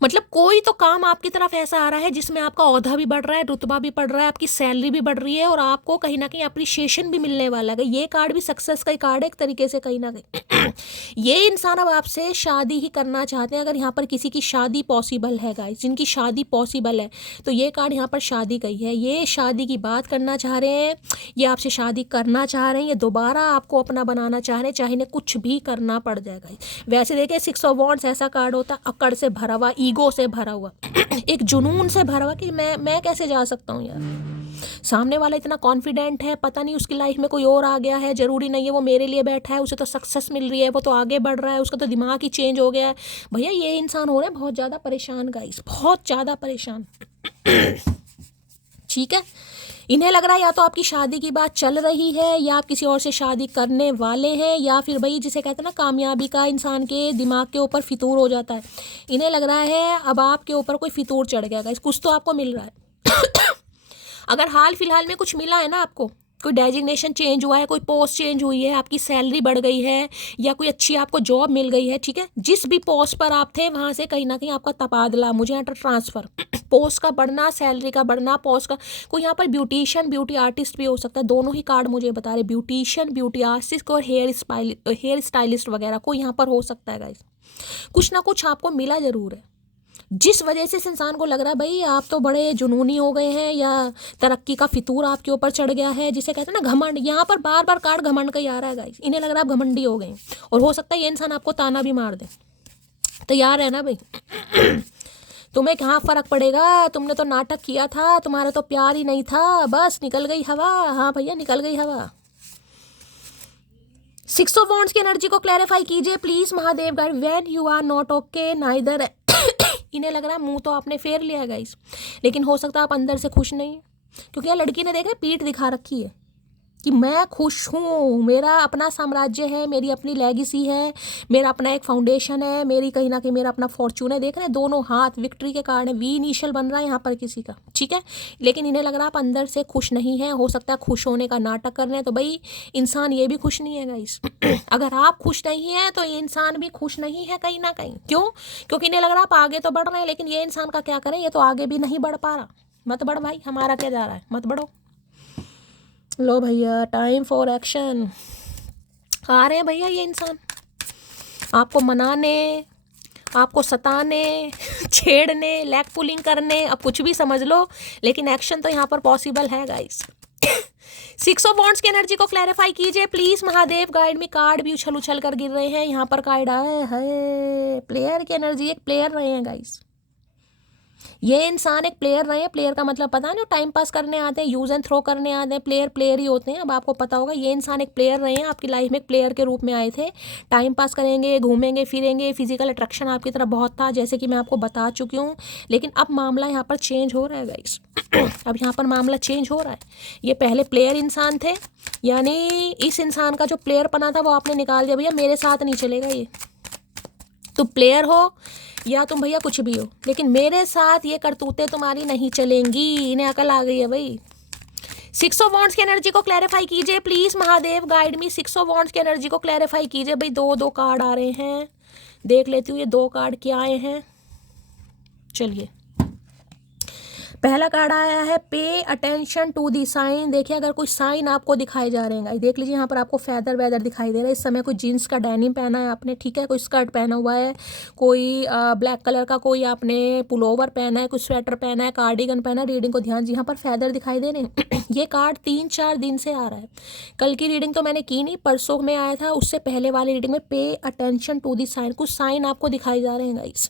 मतलब कोई तो काम आपकी तरफ ऐसा आ रहा है जिसमें आपका औहदा भी बढ़ रहा है, रुतबा भी बढ़ रहा है, आपकी सैलरी भी बढ़ रही है और आपको कहीं ना कहीं अप्रिशिएशन भी मिलने वाला है। ये कार्ड भी सक्सेस का ही कार्ड है एक तरीके से कहीं ना कहीं। ये इंसान अब आपसे शादी ही करना चाहते हैं। अगर यहाँ पर किसी की शादी पॉसिबल है गाइस, जिनकी शादी पॉसिबल है, तो ये कार्ड यहाँ पर शादी का ही है। ये शादी की बात करना चाह रहे हैं, ये आपसे शादी करना चाह रहे हैं, ये दोबारा आपको अपना बनाना चाह रहे हैं, चाहे इन्हें कुछ भी करना पड़ जाएगा। वैसे देखिए 6 ऑफ वॉन्ड्स ऐसा कार्ड होता है अकड़ से भरा हुआ, ईगो से भरा हुआ, एक जुनून से भरा हुआ कि मैं कैसे जा सकता हूँ यार। सामने वाला इतना कॉन्फिडेंट है, पता नहीं उसकी लाइफ में कोई और आ गया है, जरूरी नहीं है वो मेरे लिए बैठा है, उसे तो सक्सेस मिल रही है, वो तो आगे बढ़ रहा है, उसका तो दिमाग ही चेंज हो गया है। भैया ये इंसान हो रहा है बहुत ज़्यादा परेशान गाइस, बहुत ज़्यादा परेशान। ठीक है, इन्हें लग रहा है या तो आपकी शादी की बात चल रही है या आप किसी और से शादी करने वाले हैं, या फिर भाई जिसे कहते हैं ना कामयाबी का इंसान के दिमाग के ऊपर फितूर हो जाता है। इन्हें लग रहा है अब आपके ऊपर कोई फितूर चढ़ गया गाइस, कुछ तो आपको मिल रहा है। अगर हाल फिलहाल में कुछ मिला है ना आपको, कोई डेजिग्नेशन चेंज हुआ है, कोई पोस्ट चेंज हुई है, आपकी सैलरी बढ़ गई है, या कोई अच्छी आपको जॉब मिल गई है, ठीक है, जिस भी पोस्ट पर आप थे वहाँ से कहीं ना कहीं आपका तबादला, मुझे यहाँ ट्रांसफ़र, पोस्ट का बढ़ना, सैलरी का बढ़ना, पोस्ट का, कोई यहाँ पर ब्यूटिशियन ब्यूटी आर्टिस्ट भी हो सकता है। दोनों ही कार्ड मुझे बता रहे, ब्यूटिशियन ब्यूटी आर्टिस्ट और हेयर स्टाइलिस्ट वगैरह कोई यहाँ पर हो सकता है गाइस। कुछ ना कुछ आपको मिला ज़रूर है, जिस वजह से इस इंसान को लग रहा है भाई आप तो बड़े जुनूनी हो गए हैं, या तरक्की का फितूर आपके ऊपर चढ़ गया है, जिसे कहते हैं ना घमंड। यहाँ पर बार बार कार्ड घमंड का ही आ रहा है गाइस, इन्हें लग रहा है आप घमंडी हो गए, और हो सकता है ये इंसान आपको ताना भी मार दे। तैयार है ना भाई? तुम्हें कहाँ फ़र्क पड़ेगा, तुमने तो नाटक किया था, तुम्हारा तो प्यार ही नहीं था, बस निकल गई हवा। हाँ भैया निकल गई हवा। 6 ऑफ वॉन्ड्स की एनर्जी को क्लैरिफाई कीजिए please Mahadev guide. When you are not okay neither. इन्हें लग रहा है मुंह तो आपने फेर लिया गाइस, लेकिन हो सकता है आप अंदर से खुश नहीं है, क्योंकि यार लड़की ने देखा पीठ दिखा रखी है, कि मैं खुश हूँ, मेरा अपना साम्राज्य है, मेरी अपनी लेगेसी है, मेरा अपना एक फाउंडेशन है, मेरी कहीं ना कहीं मेरा अपना फॉर्चून है। देख रहे हैं दोनों हाथ विक्ट्री के कार्ड है, वी इनिशियल बन रहा है यहाँ पर किसी का, ठीक है। लेकिन इन्हें लग रहा है आप अंदर से खुश नहीं है, हो सकता है खुश होने का नाटक कर रहे हैं। तो भाई इंसान ये भी खुश नहीं है गाइस। अगर आप खुश नहीं है तो ये इंसान भी खुश नहीं है कहीं ना कहीं। क्यों? क्योंकि इन्हें लग रहा है आप आगे तो बढ़ रहे हैं, लेकिन ये इंसान का क्या करें, ये तो आगे भी नहीं बढ़ पा रहा। मत बढ़ भाई, हमारा क्या जा रहा है, मत बढ़ो। लो भैया, टाइम फॉर एक्शन। आ रहे हैं भैया ये इंसान आपको मनाने, आपको सताने, छेड़ने, लेग पुलिंग करने, अब कुछ भी समझ लो, लेकिन एक्शन तो यहाँ पर पॉसिबल है गाइस। 6 ऑफ वॉन्ड्स की एनर्जी को क्लैरिफाई कीजिए प्लीज महादेव। गाइड में कार्ड भी उछल उछल कर गिर रहे हैं यहाँ पर। कार्ड आए है प्लेयर की एनर्जी, एक प्लेयर रहे हैं गाइस। ये इंसान एक प्लेयर रहे हैं। प्लेयर का मतलब पता नहीं, टाइम पास करने आते हैं, यूज एंड थ्रो करने आते हैं, प्लेयर प्लेयर ही होते हैं। अब आपको पता होगा ये इंसान एक प्लेयर रहे हैं, आपकी लाइफ में एक प्लेयर के रूप में आए थे। टाइम पास करेंगे, घूमेंगे फिरेंगे, फिजिकल अट्रैक्शन आपकी तरफ बहुत था, जैसे कि मैं आपको बता चुकी हूँ। लेकिन अब मामला यहाँ पर चेंज हो रहा है गाइस। अब यहाँ पर मामला चेंज हो रहा है। ये पहले प्लेयर इंसान थे, यानी इस इंसान का जो प्लेयर पना था वो आपने निकाल दिया। भैया मेरे साथ नहीं चलेगा ये, तुम प्लेयर हो या तुम भैया कुछ भी हो, लेकिन मेरे साथ ये करतूतें तुम्हारी नहीं चलेंगी। इन्हें अकल आ गई है भाई। 6 ऑफ वॉन्ड्स की एनर्जी को क्लैरिफाई कीजिए please Mahadev. Guide me 6 of wands की एनर्जी को क्लैरिफाई कीजिए। भाई दो दो कार्ड आ रहे हैं, देख लेती हूँ ये दो कार्ड क्या आए हैं। चलिए, पहला कार्ड आया है पे अटेंशन टू दी साइन। देखिए अगर कोई साइन आपको दिखाए जा रहे हैं, देख लीजिए यहाँ पर आपको फैदर वैदर दिखाई दे रहा है। इस समय कोई जीन्स का डेनिम पहना है आपने, ठीक है, कोई स्कर्ट पहना हुआ है, कोई ब्लैक कलर का कोई आपने पुलोवर पहना है, कोई स्वेटर पहना है, कार्डिगन पहना है। रीडिंग को ध्यान, यहाँ पर फैदर दिखाई दे रहे हैं। ये कार्ड 3-4 दिन से आ रहा है। कल की रीडिंग तो मैंने की नहीं, परसों में आया था, उससे पहले वाली रीडिंग में pay attention to the sign, कुछ साइन आपको दिखाई जा रहे हैं गाइस।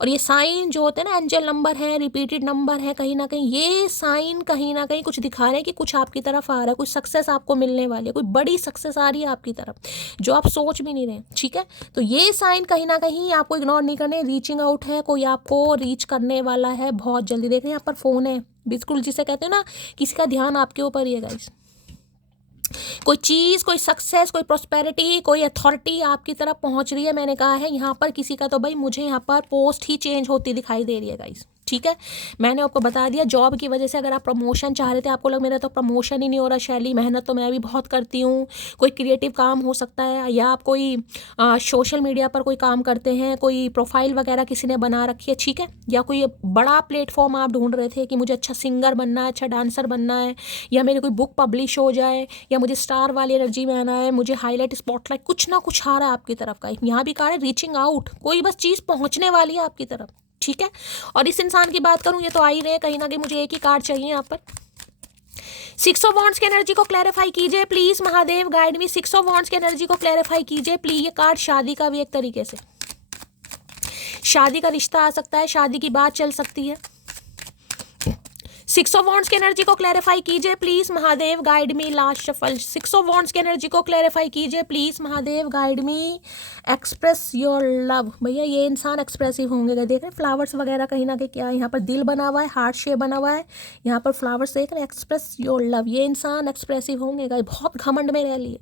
और ये साइन जो होते हैं ना, एंजल नंबर है, रिपीटेड नंबर है, कहीं ना कहीं ये साइन कहीं ना कहीं कुछ दिखा रहे हैं कि कुछ आपकी तरफ आ रहा है, कुछ सक्सेस आपको मिलने वाली है, कोई बड़ी सक्सेस आ रही है आपकी तरफ जो आप सोच भी नहीं रहे, ठीक है। तो ये साइन कहीं ना कहीं आपको इग्नोर नहीं करने, रीचिंग आउट है, कोई आपको रीच करने वाला है बहुत जल्दी। देख रहे हैं यहाँ पर फोन है, बिल्कुल जिसे कहते हैं ना किसी का ध्यान आपके ऊपर ही है गाइस। कोई चीज़, कोई सक्सेस, कोई प्रोस्पेरिटी, कोई अथॉरिटी आपकी तरफ पहुंच रही है। मैंने कहा है यहाँ पर किसी का तो भाई मुझे यहाँ पर पोस्ट ही चेंज होती दिखाई दे रही है गाइस, ठीक है। मैंने आपको बता दिया जॉब की वजह से अगर आप प्रमोशन चाह रहे थे, आपको लग मेरा तो प्रमोशन ही नहीं हो रहा शैली, मेहनत तो मैं भी बहुत करती हूँ, कोई क्रिएटिव काम हो सकता है, या आप कोई सोशल मीडिया पर कोई काम करते हैं, कोई प्रोफाइल वगैरह किसी ने बना रखी है, ठीक है, या कोई बड़ा प्लेटफॉर्म आप ढूंढ रहे थे कि मुझे अच्छा सिंगर बनना है, अच्छा डांसर बनना है, या मेरी कोई बुक पब्लिश हो जाए, या मुझे स्टार वाली एनर्जी में आना है, मुझे हाईलाइट स्पॉटलाइट, कुछ ना कुछ आ रहा है आपकी तरफ का। यहाँ भी कहा है रीचिंग आउट, कोई बस चीज़ पहुँचने वाली है आपकी तरफ, ठीक है। और इस इंसान की बात करूं, ये तो आ ही रहे कहीं ना कहीं, मुझे एक ही कार्ड चाहिए यहाँ पर। 6 ऑफ वॉन्ड्स की एनर्जी को क्लैरिफाई कीजिए please Mahadev. Guide me 6 of wands की एनर्जी को क्लैरिफाई कीजिए प्लीज। ये कार्ड शादी का भी एक तरीके से, शादी का रिश्ता आ सकता है, शादी की बात चल सकती है। 6 ऑफ वॉन्ड्स की एनर्जी को क्लैरिफाई कीजिए please Mahadev. Guide me last shuffle. 6 of wands की एनर्जी को क्लैरिफाई कीजिए please Mahadev. Guide me express your love. भैया ये इंसान एक्सप्रेसिव होंगे, देख रहे हैं फ्लावर्स वगैरह कहीं ना कहीं क्या है, यहाँ पर दिल बना हुआ है, हार्ट शेप बना हुआ है, यहाँ पर फ्लावर्स देख रहे हैं, एक्सप्रेस योर लव। ये इंसान एक्सप्रेसिव होंगे, बहुत घमंड में रह लिए,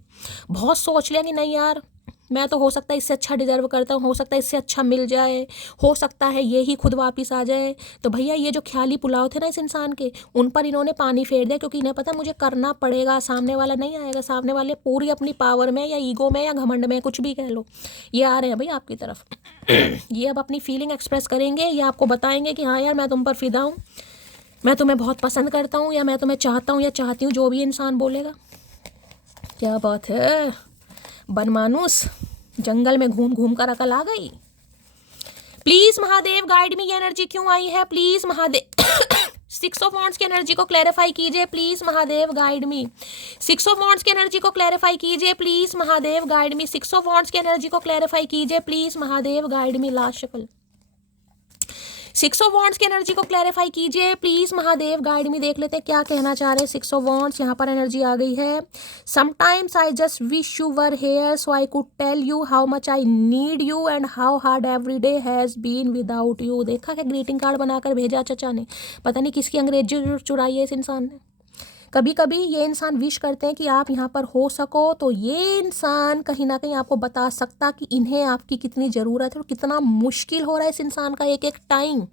बहुत सोच लिया कि नहीं यार मैं तो हो सकता है इससे अच्छा डिजर्व करता हूँ, हो सकता है इससे अच्छा मिल जाए, हो सकता है ये ही खुद वापस आ जाए। तो भैया ये जो ख्याली पुलाव थे ना इस इंसान के, उन पर इन्होंने पानी फेर दिया, क्योंकि इन्हें पता मुझे करना पड़ेगा, सामने वाला नहीं आएगा, सामने वाले पूरी अपनी पावर में या ईगो में या घमंड में, कुछ भी कह लो, ये आ रहे हैं भाई आपकी तरफ। ये अब अपनी फीलिंग एक्सप्रेस करेंगे, ये आपको बताएंगे कि हाँ यार मैं तुम पर फिदा हूँ, मैं तुम्हें बहुत पसंद करता हूँ, या मैं तुम्हें चाहता हूँ या चाहती हूँ, जो भी इंसान बोलेगा। क्या बात है, बनमानुस जंगल में घूम घूम कर अकल आ गई। प्लीज महादेव गाइड में ये एनर्जी क्यों आई है प्लीज महादेव। 6 ऑफ वॉन्ड्स की एनर्जी को क्लैरिफाई कीजिए please Mahadev. Guide me 6 of wands की एनर्जी को क्लैरिफाई कीजिए please Mahadev. Guide me 6 of wands की एनर्जी को क्लैरिफाई कीजिए please Mahadev. Guide me last shuffle. 6 of wands की एनर्जी को क्लैरिफाई कीजिए प्लीज महादेव। गाइड में देख लेते हैं क्या कहना चाह रहे हैं 6 ऑफ वॉन्ड्स। यहाँ पर एनर्जी आ गई है। Sometimes I just wish you were here so I could tell you how much I need you and how hard every day has been without you. देखा क्या ग्रीटिंग कार्ड बनाकर भेजा चचा ने, पता नहीं किसकी अंग्रेजी चुराई है इस इंसान ने। कभी कभी ये इंसान विश करते हैं कि आप यहाँ पर हो सको, तो ये इंसान कहीं ना कहीं आपको बता सकता कि इन्हें आपकी कितनी ज़रूरत है और कितना मुश्किल हो रहा है इस इंसान का एक एक टाइम,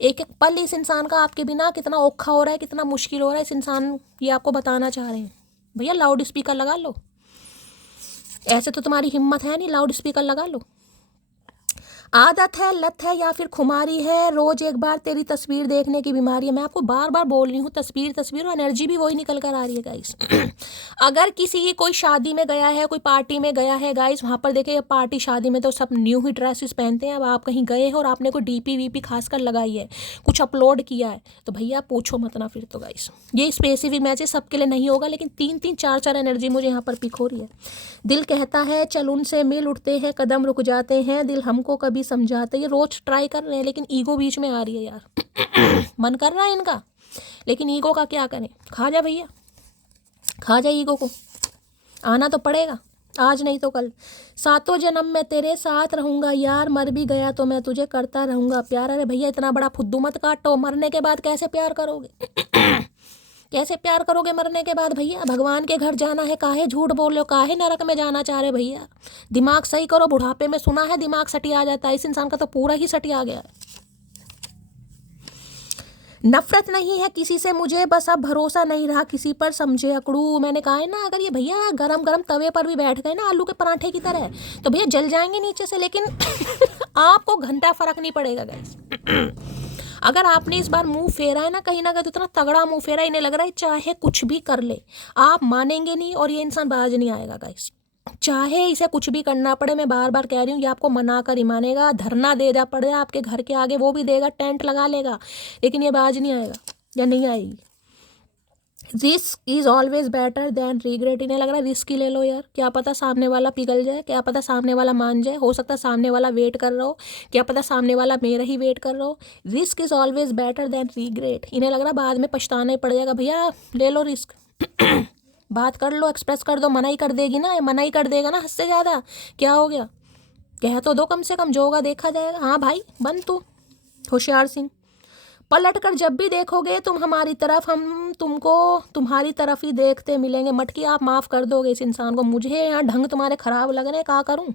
एक एक पल इस इंसान का आपके बिना कितना औखा हो रहा है, कितना मुश्किल हो रहा है इस इंसान, ये आपको बताना चाह रहे हैं। भैया लाउड स्पीकर लगा लो, ऐसे तो तुम्हारी हिम्मत है नहीं, लाउड स्पीकर लगा लो। आदत है, लत है या फिर खुमारी है, रोज एक बार तेरी तस्वीर देखने की बीमारी है। मैं आपको बार बार बोल रही हूँ तस्वीर तस्वीर, और एनर्जी भी वही निकल कर आ रही है गाइस। अगर किसी की कोई शादी में गया है, कोई पार्टी में गया है गाइस, वहाँ पर देखिए पार्टी शादी में तो सब न्यू ही ड्रेसेस पहनते हैं। अब आप कहीं गए हो और आपने कोई डीपी वीपी खासकर लगाई है, कुछ अपलोड किया है, तो भैया पूछो मत ना फिर तो गाइस। ये स्पेसिफिक मैसेज सबके लिए नहीं होगा, लेकिन 3-3 4-4 एनर्जी मुझे यहाँ पर पिक हो रही है। दिल कहता है चल उनसे मिल, उठते हैं कदम रुक जाते हैं, दिल हमको कभी समझाते। ये रोज ट्राई कर रहे हैं लेकिन ईगो बीच में आ रही है यार। मन कर रहा है इनका, लेकिन ईगो का क्या करें। खा जा भैया, खा जा ईगो को, आना तो पड़ेगा आज नहीं तो कल। सातों जन्म में तेरे साथ रहूंगा यार, मर भी गया तो मैं तुझे करता रहूंगा प्यार। अरे भैया इतना बड़ा फुद्दू मत काटो, मरने के बाद कैसे प्यार करोगे। कैसे प्यार करोगे मरने के बाद भैया। भगवान के घर जाना है, काहे झूठ बोल रहे हो, काहे नरक में जाना चाह रहे भैया। दिमाग सही करो, बुढ़ापे में सुना है दिमाग सटिया जाता है, इस इंसान का तो पूरा ही सटिया गया है। नफरत नहीं है किसी से मुझे, बस अब भरोसा नहीं रहा किसी पर, समझे अकड़ू। मैंने कहा है ना, अगर ये भैया गरम गरम तवे पर भी बैठ गए ना आलू के पराठे की तरह, तो भैया जल जाएंगे नीचे से, लेकिन आपको घंटा फर्क नहीं पड़ेगा गाइस। अगर आपने इस बार मुंह फेरा है ना कहीं ना कहीं, तो इतना तगड़ा मुंह फेरा, इन्हें लग रहा है चाहे कुछ भी कर ले आप मानेंगे नहीं और ये इंसान बाज नहीं आएगा गाइस। चाहे इसे कुछ भी करना पड़े, मैं बार बार कह रही हूँ, ये आपको मना कर ही मानेगा। धरना देना पड़े आपके घर के आगे, वो भी देगा, टेंट लगा लेगा, लेकिन ये बाज नहीं आएगा या नहीं आएगी। Risk is always better than regret. इन्हें लग रहा है रिस्क ही ले लो यार, क्या पता सामने वाला पिघल जाए, क्या पता सामने वाला मान जाए, हो सकता है सामने वाला वेट कर रहा हो, क्या पता सामने वाला मेरा ही वेट कर रहा हो। Risk is always better than regret. इन्हें लग रहा है बाद में पछताना ही पड़ जाएगा। भैया ले लो रिस्क। बात कर लो, एक्सप्रेस कर दो, मना ही कर देगी ना, मना ही कर देगा ना, हद से ज़्यादा क्या हो गया। कह तो दो कम से कम, जो होगा देखा जाएगा। हाँ भाई बन तू होशियार सिंह। पलट कर जब भी देखोगे तुम हमारी तरफ, हम तुमको तुम्हारी तरफ ही देखते मिलेंगे। मटकी आप माफ़ कर दोगे इस इंसान को। मुझे यहाँ ढंग तुम्हारे ख़राब लग रहे हैं, क्या करूँ।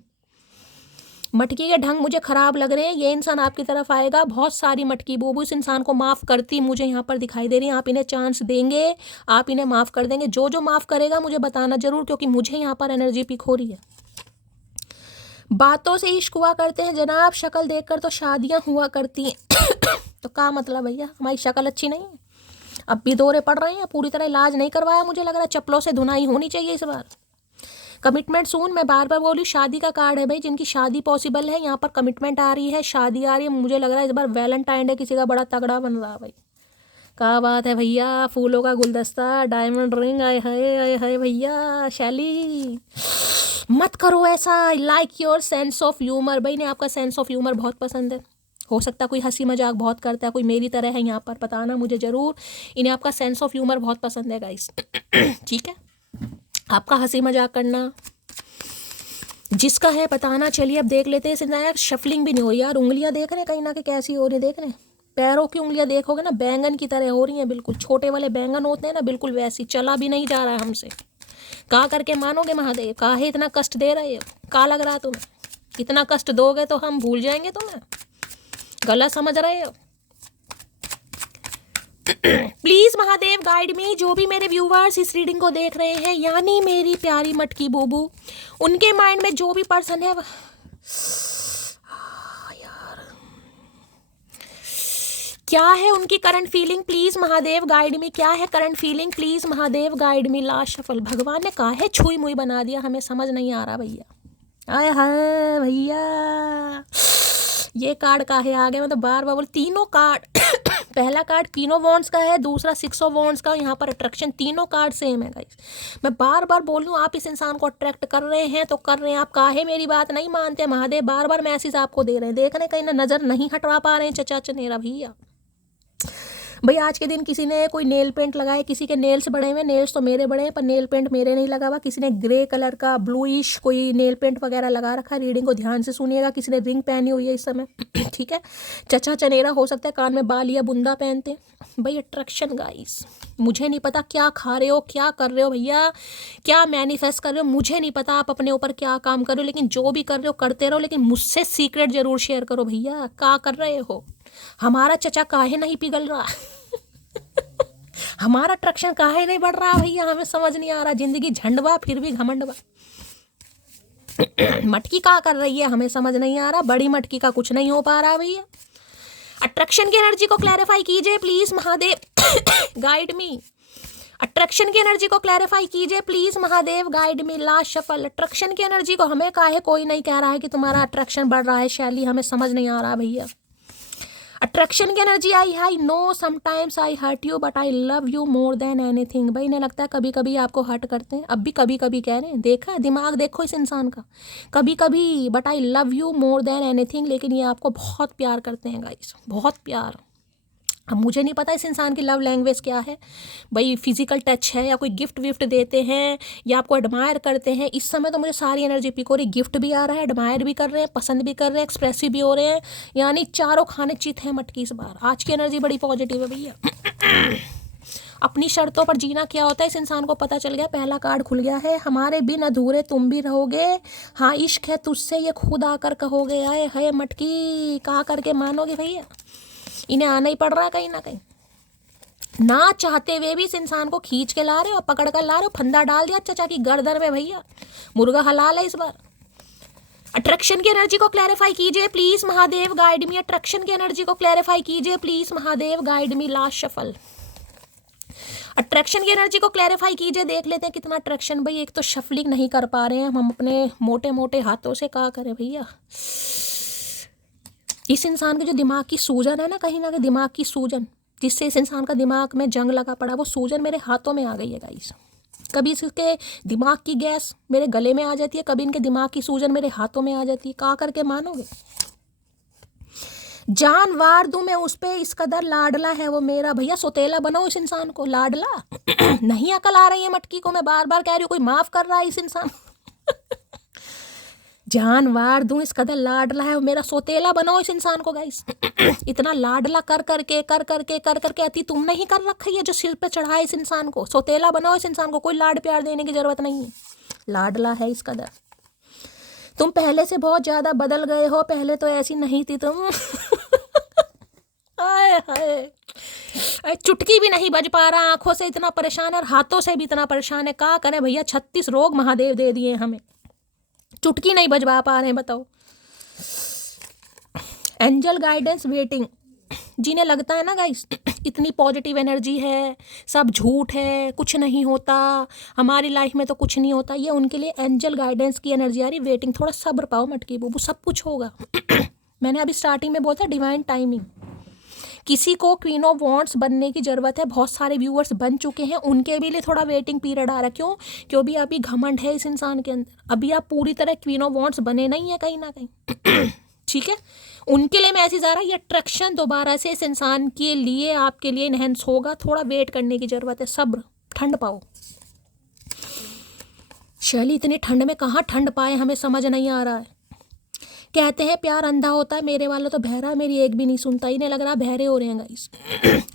मटकी के ढंग मुझे ख़राब लग रहे हैं। ये इंसान आपकी तरफ आएगा, बहुत सारी मटकी बूबू इस इंसान को माफ़ करती मुझे यहाँ पर दिखाई दे रही है। आप इन्हें चांस देंगे, आप इन्हें माफ़ कर देंगे। जो जो माफ़ करेगा मुझे बताना ज़रूर, क्योंकि मुझे यहाँ पर एनर्जी पिक हो रही है। बातों से इश्क हुआ करते हैं जनाब, शक्ल देखकर तो शादियाँ हुआ करती हैं। तो क्या मतलब भैया, हमारी शक्ल अच्छी नहीं है, अब भी दौरे पड़ रहे हैं, पूरी तरह इलाज नहीं करवाया, मुझे लग रहा है चप्पलों से धुनाई होनी चाहिए इस बार। कमिटमेंट सून, मैं बार बार बोली, शादी का कार्ड है भाई, जिनकी शादी पॉसिबल है यहाँ पर कमिटमेंट आ रही है, शादी आ रही है। मुझे लग रहा है इस बार वैलेंटाइन डे किसी का बड़ा तगड़ा बन रहा है भाई। क्या बात है भैया, फूलों का गुलदस्ता, डायमंड रिंग, आए हाय आए हाय भैया। शैली मत करो ऐसा, like your sense of humour. भाई ने आपका सेंस ऑफ ह्यूमर बहुत पसंद है, हो सकता है कोई हंसी मजाक बहुत करता है, कोई मेरी तरह है यहाँ पर, बताना मुझे ज़रूर। इन्हें आपका सेंस ऑफ ह्यूमर बहुत पसंद है गाइस। ठीक है, आपका हंसी मजाक करना जिसका है बताना। चलिए अब देख लेते हैं। इसे शफलिंग भी नहीं हो रही यार, उंगलियां देख रहे हैं कहीं ना कहीं कैसी हो रही है, देख रहे हैं पैरों की उंगलियां, देखोगे ना बैंगन की तरह हो रही हैं, बिल्कुल छोटे वाले बैंगन होते हैं ना, बिल्कुल वैसी। चला भी नहीं जा रहा है हमसे। कहाँ करके मानोगे महादेव, काहे इतना कष्ट दे रहे हो, क्या लग रहा है तुम्हें। इतना कष्ट दोगे तो हम भूल जाएंगे तुम्हें, गलत समझ रहे हो। प्लीज महादेव गाइड मी, जो भी मेरे व्यूवर्स इस रीडिंग को देख रहे हैं, यानी मेरी प्यारी मटकी बूबू, उनके माइंड में जो भी पर्सन है यार क्या है उनकी current feeling, please Mahadev guide me. क्या है current feeling, please Mahadev guide me. Last shuffle, भगवान ने काहे छुई मुई बना दिया, हमें समझ नहीं आ रहा भैया। आय हाय भैया, ये कार्ड काहे आ गए, मतलब बार बार बोल। तीनों कार्ड पहला कार्ड क्वीन ऑफ वॉन्ड्स का है, दूसरा 6 ऑफ वॉन्ड्स का, यहाँ पर अट्रैक्शन, तीनों कार्ड सेम है गाइस। मैं बार बार बोल रही हूँ, आप इस इंसान को अट्रैक्ट कर रहे हैं तो कर रहे हैं, आप काहे मेरी बात नहीं मानते। महादेव बार बार मैसेज आपको दे रहे हैं, देख रहे कहीं ना नजर नहीं हटवा पा रहे हैं चचा चनेरा भैया। भाई आज के दिन किसी ने कोई नेल पेंट लगाए, किसी के नेल्स बड़े हुए, नेल्स तो मेरे बड़े हैं पर नेल पेंट मेरे नहीं लगा हुआ, किसी ने ग्रे कलर का ब्लूइश कोई नेल पेंट वगैरह लगा रखा है। रीडिंग को ध्यान से सुनिएगा। किसी ने रिंग पहनी हुई है इस समय, ठीक है। चचा चनेरा हो सकता है, कान में बाल या बुंदा पहनते हैं। भाई अट्रैक्शन गाइस, मुझे नहीं पता क्या खा रहे हो, क्या कर रहे हो भैया, क्या मैनिफेस्ट कर रहे हो, मुझे नहीं पता आप अपने ऊपर क्या काम कर रहे हो, लेकिन जो भी कर रहे हो करते रहो, लेकिन मुझसे सीक्रेट जरूर शेयर करो भैया, क्या कर रहे हो। हमारा चचा काहे नहीं पिघल रहा हमारा अट्रैक्शन काहे नहीं बढ़ रहा भैया, हमें समझ नहीं आ रहा। जिंदगी झंडवा फिर भी घमंडवा मटकी क्या कर रही है, हमें समझ नहीं आ रहा। बड़ी मटकी का कुछ नहीं हो पा रहा भैया। अट्रैक्शन की एनर्जी को क्लैरिफाई कीजिए please Mahadev, guide me. Attraction की एनर्जी को क्लैरिफाई कीजिए please Mahadev, guide me. Last shuffle. Attraction की एनर्जी को हमें काहे कोई नहीं कह रहा है कि तुम्हारा अट्रैक्शन बढ़ रहा है शैली, हमें समझ नहीं आ रहा भैया। अट्रैक्शन की energy I know sometimes I hurt you but I love you more than anything. भाई इन्हें लगता है कभी कभी आपको हर्ट करते हैं, अब भी कभी कभी कह रहे हैं। देखा है दिमाग, देखो इस इंसान का, कभी कभी but I love you more than anything, लेकिन ये आपको बहुत प्यार करते हैं गाइस, बहुत प्यार। अब मुझे नहीं पता इस इंसान की लव लैंग्वेज क्या है भाई, फिजिकल टच है या कोई गिफ्ट विफ्ट देते हैं या आपको एडमायर करते हैं। इस समय तो मुझे सारी एनर्जी पिक हो रही, गिफ्ट भी आ रहा है, एडमायर भी कर रहे हैं, पसंद भी कर रहे हैं, एक्सप्रेसिव भी हो रहे हैं, यानी चारों खाने चित हैं मटकी इस बार। आज की एनर्जी बड़ी पॉजिटिव है भैया। अपनी शर्तों पर जीना क्या होता है इस इंसान को पता चल गया। पहला कार्ड खुल गया है, हमारे बिन अधूरे तुम भी रहोगे, हाँ इश्क है तुझसे ये खुद आकर कहोगे। आए है मटकी, कहा करके मानोगे भैया। इन्हें आना ही पड़ रहा है कहीं ना कहीं, ना चाहते हुए भी इस इंसान को खींच के ला रहे हो, पकड़ कर ला रहे हो, फंदा डाल दिया चचा की गर्दन में भैया, मुर्गा हलाल है इस बार। अट्रैक्शन की एनर्जी को क्लैरिफाई कीजिए please Mahadev, guide me. Attraction की एनर्जी को क्लैरिफाई कीजिए please Mahadev, guide me. Last shuffle. Attraction की एनर्जी को क्लैरिफाई कीजिए, देख लेते हैं कितना अट्रैक्शन। भाई एक तो शफलिंग नहीं कर पा रहे हैं हम अपने मोटे मोटे हाथों से, क्या करें भैया। इस इंसान के जो दिमाग की सूजन है ना, कहीं ना कहीं दिमाग की सूजन जिससे इस इंसान का दिमाग में जंग लगा पड़ा, वो सूजन मेरे हाथों में आ गई है गाइस। कभी इसके दिमाग की गैस मेरे गले में आ जाती है, कभी इनके दिमाग की सूजन मेरे हाथों में आ जाती है। क्या करके मानोगे, जान वार दूं मैं उस पे, इस कदर लाडला है वो मेरा। भैया सोतेला बनाओ इस इंसान को, लाडला नहीं अकल आ रही है मटकी को, मैं बार बार कह रही हूँ, कोई माफ कर रहा है इस इंसान जान वार दूं इस कदर लाडला है वो मेरा, सोतेला बनाओ इस इंसान को गाइस। इतना लाडला कर करके अति तुमने ही कर रखा है जो सिर पे चढ़ा है इस इंसान को। सोतेला बनाओ इस इंसान को, कोई लाड प्यार देने की जरूरत नहीं है, लाडला है इस कदर। तुम पहले से बहुत ज्यादा बदल गए हो, पहले तो ऐसी नहीं थी तुम हाय हाय, चुटकी भी नहीं बज पा रहा, आंखों से इतना परेशान है और हाथों से भी इतना परेशान है। क्या करें भैया, 36 रोग महादेव दे दिए हमें, चुटकी नहीं बजवा पा रहे हैं, बताओ। Angel guidance waiting. जिन्हें लगता है ना गाइस इतनी पॉजिटिव एनर्जी है, सब झूठ है, कुछ नहीं होता, हमारी लाइफ में तो कुछ नहीं होता, ये उनके लिए एंजल गाइडेंस की एनर्जी आ रही। वेटिंग, थोड़ा सब्र पाओ मटकी बुबू, सब कुछ होगा मैंने अभी स्टार्टिंग में बोला था डिवाइन टाइमिंग। किसी को क्वीन ऑफ वॉन्ड्स बनने की ज़रूरत है, बहुत सारे व्यूअर्स बन चुके हैं, उनके भी लिए थोड़ा वेटिंग पीरियड आ रहा है। क्यों? क्योंकि अभी घमंड है इस इंसान के अंदर, अभी आप पूरी तरह क्वीन ऑफ वॉन्ड्स बने नहीं है कहीं ना कहीं ठीक है, उनके लिए मैसेज आ रहा है ये अट्रैक्शन दोबारा से इस इंसान के लिए आपके लिए इनहेंस होगा, थोड़ा वेट करने की ज़रूरत है, सब्र, ठंड पाओ। शैली इतनी ठंड में कहाँ ठंड पाए, हमें समझ नहीं आ रहा है। कहते हैं प्यार अंधा होता है, मेरे वाला तो बहरा, मेरी एक भी नहीं सुनता। इन्हें लग रहा बहरे हो रहे हैं गाइस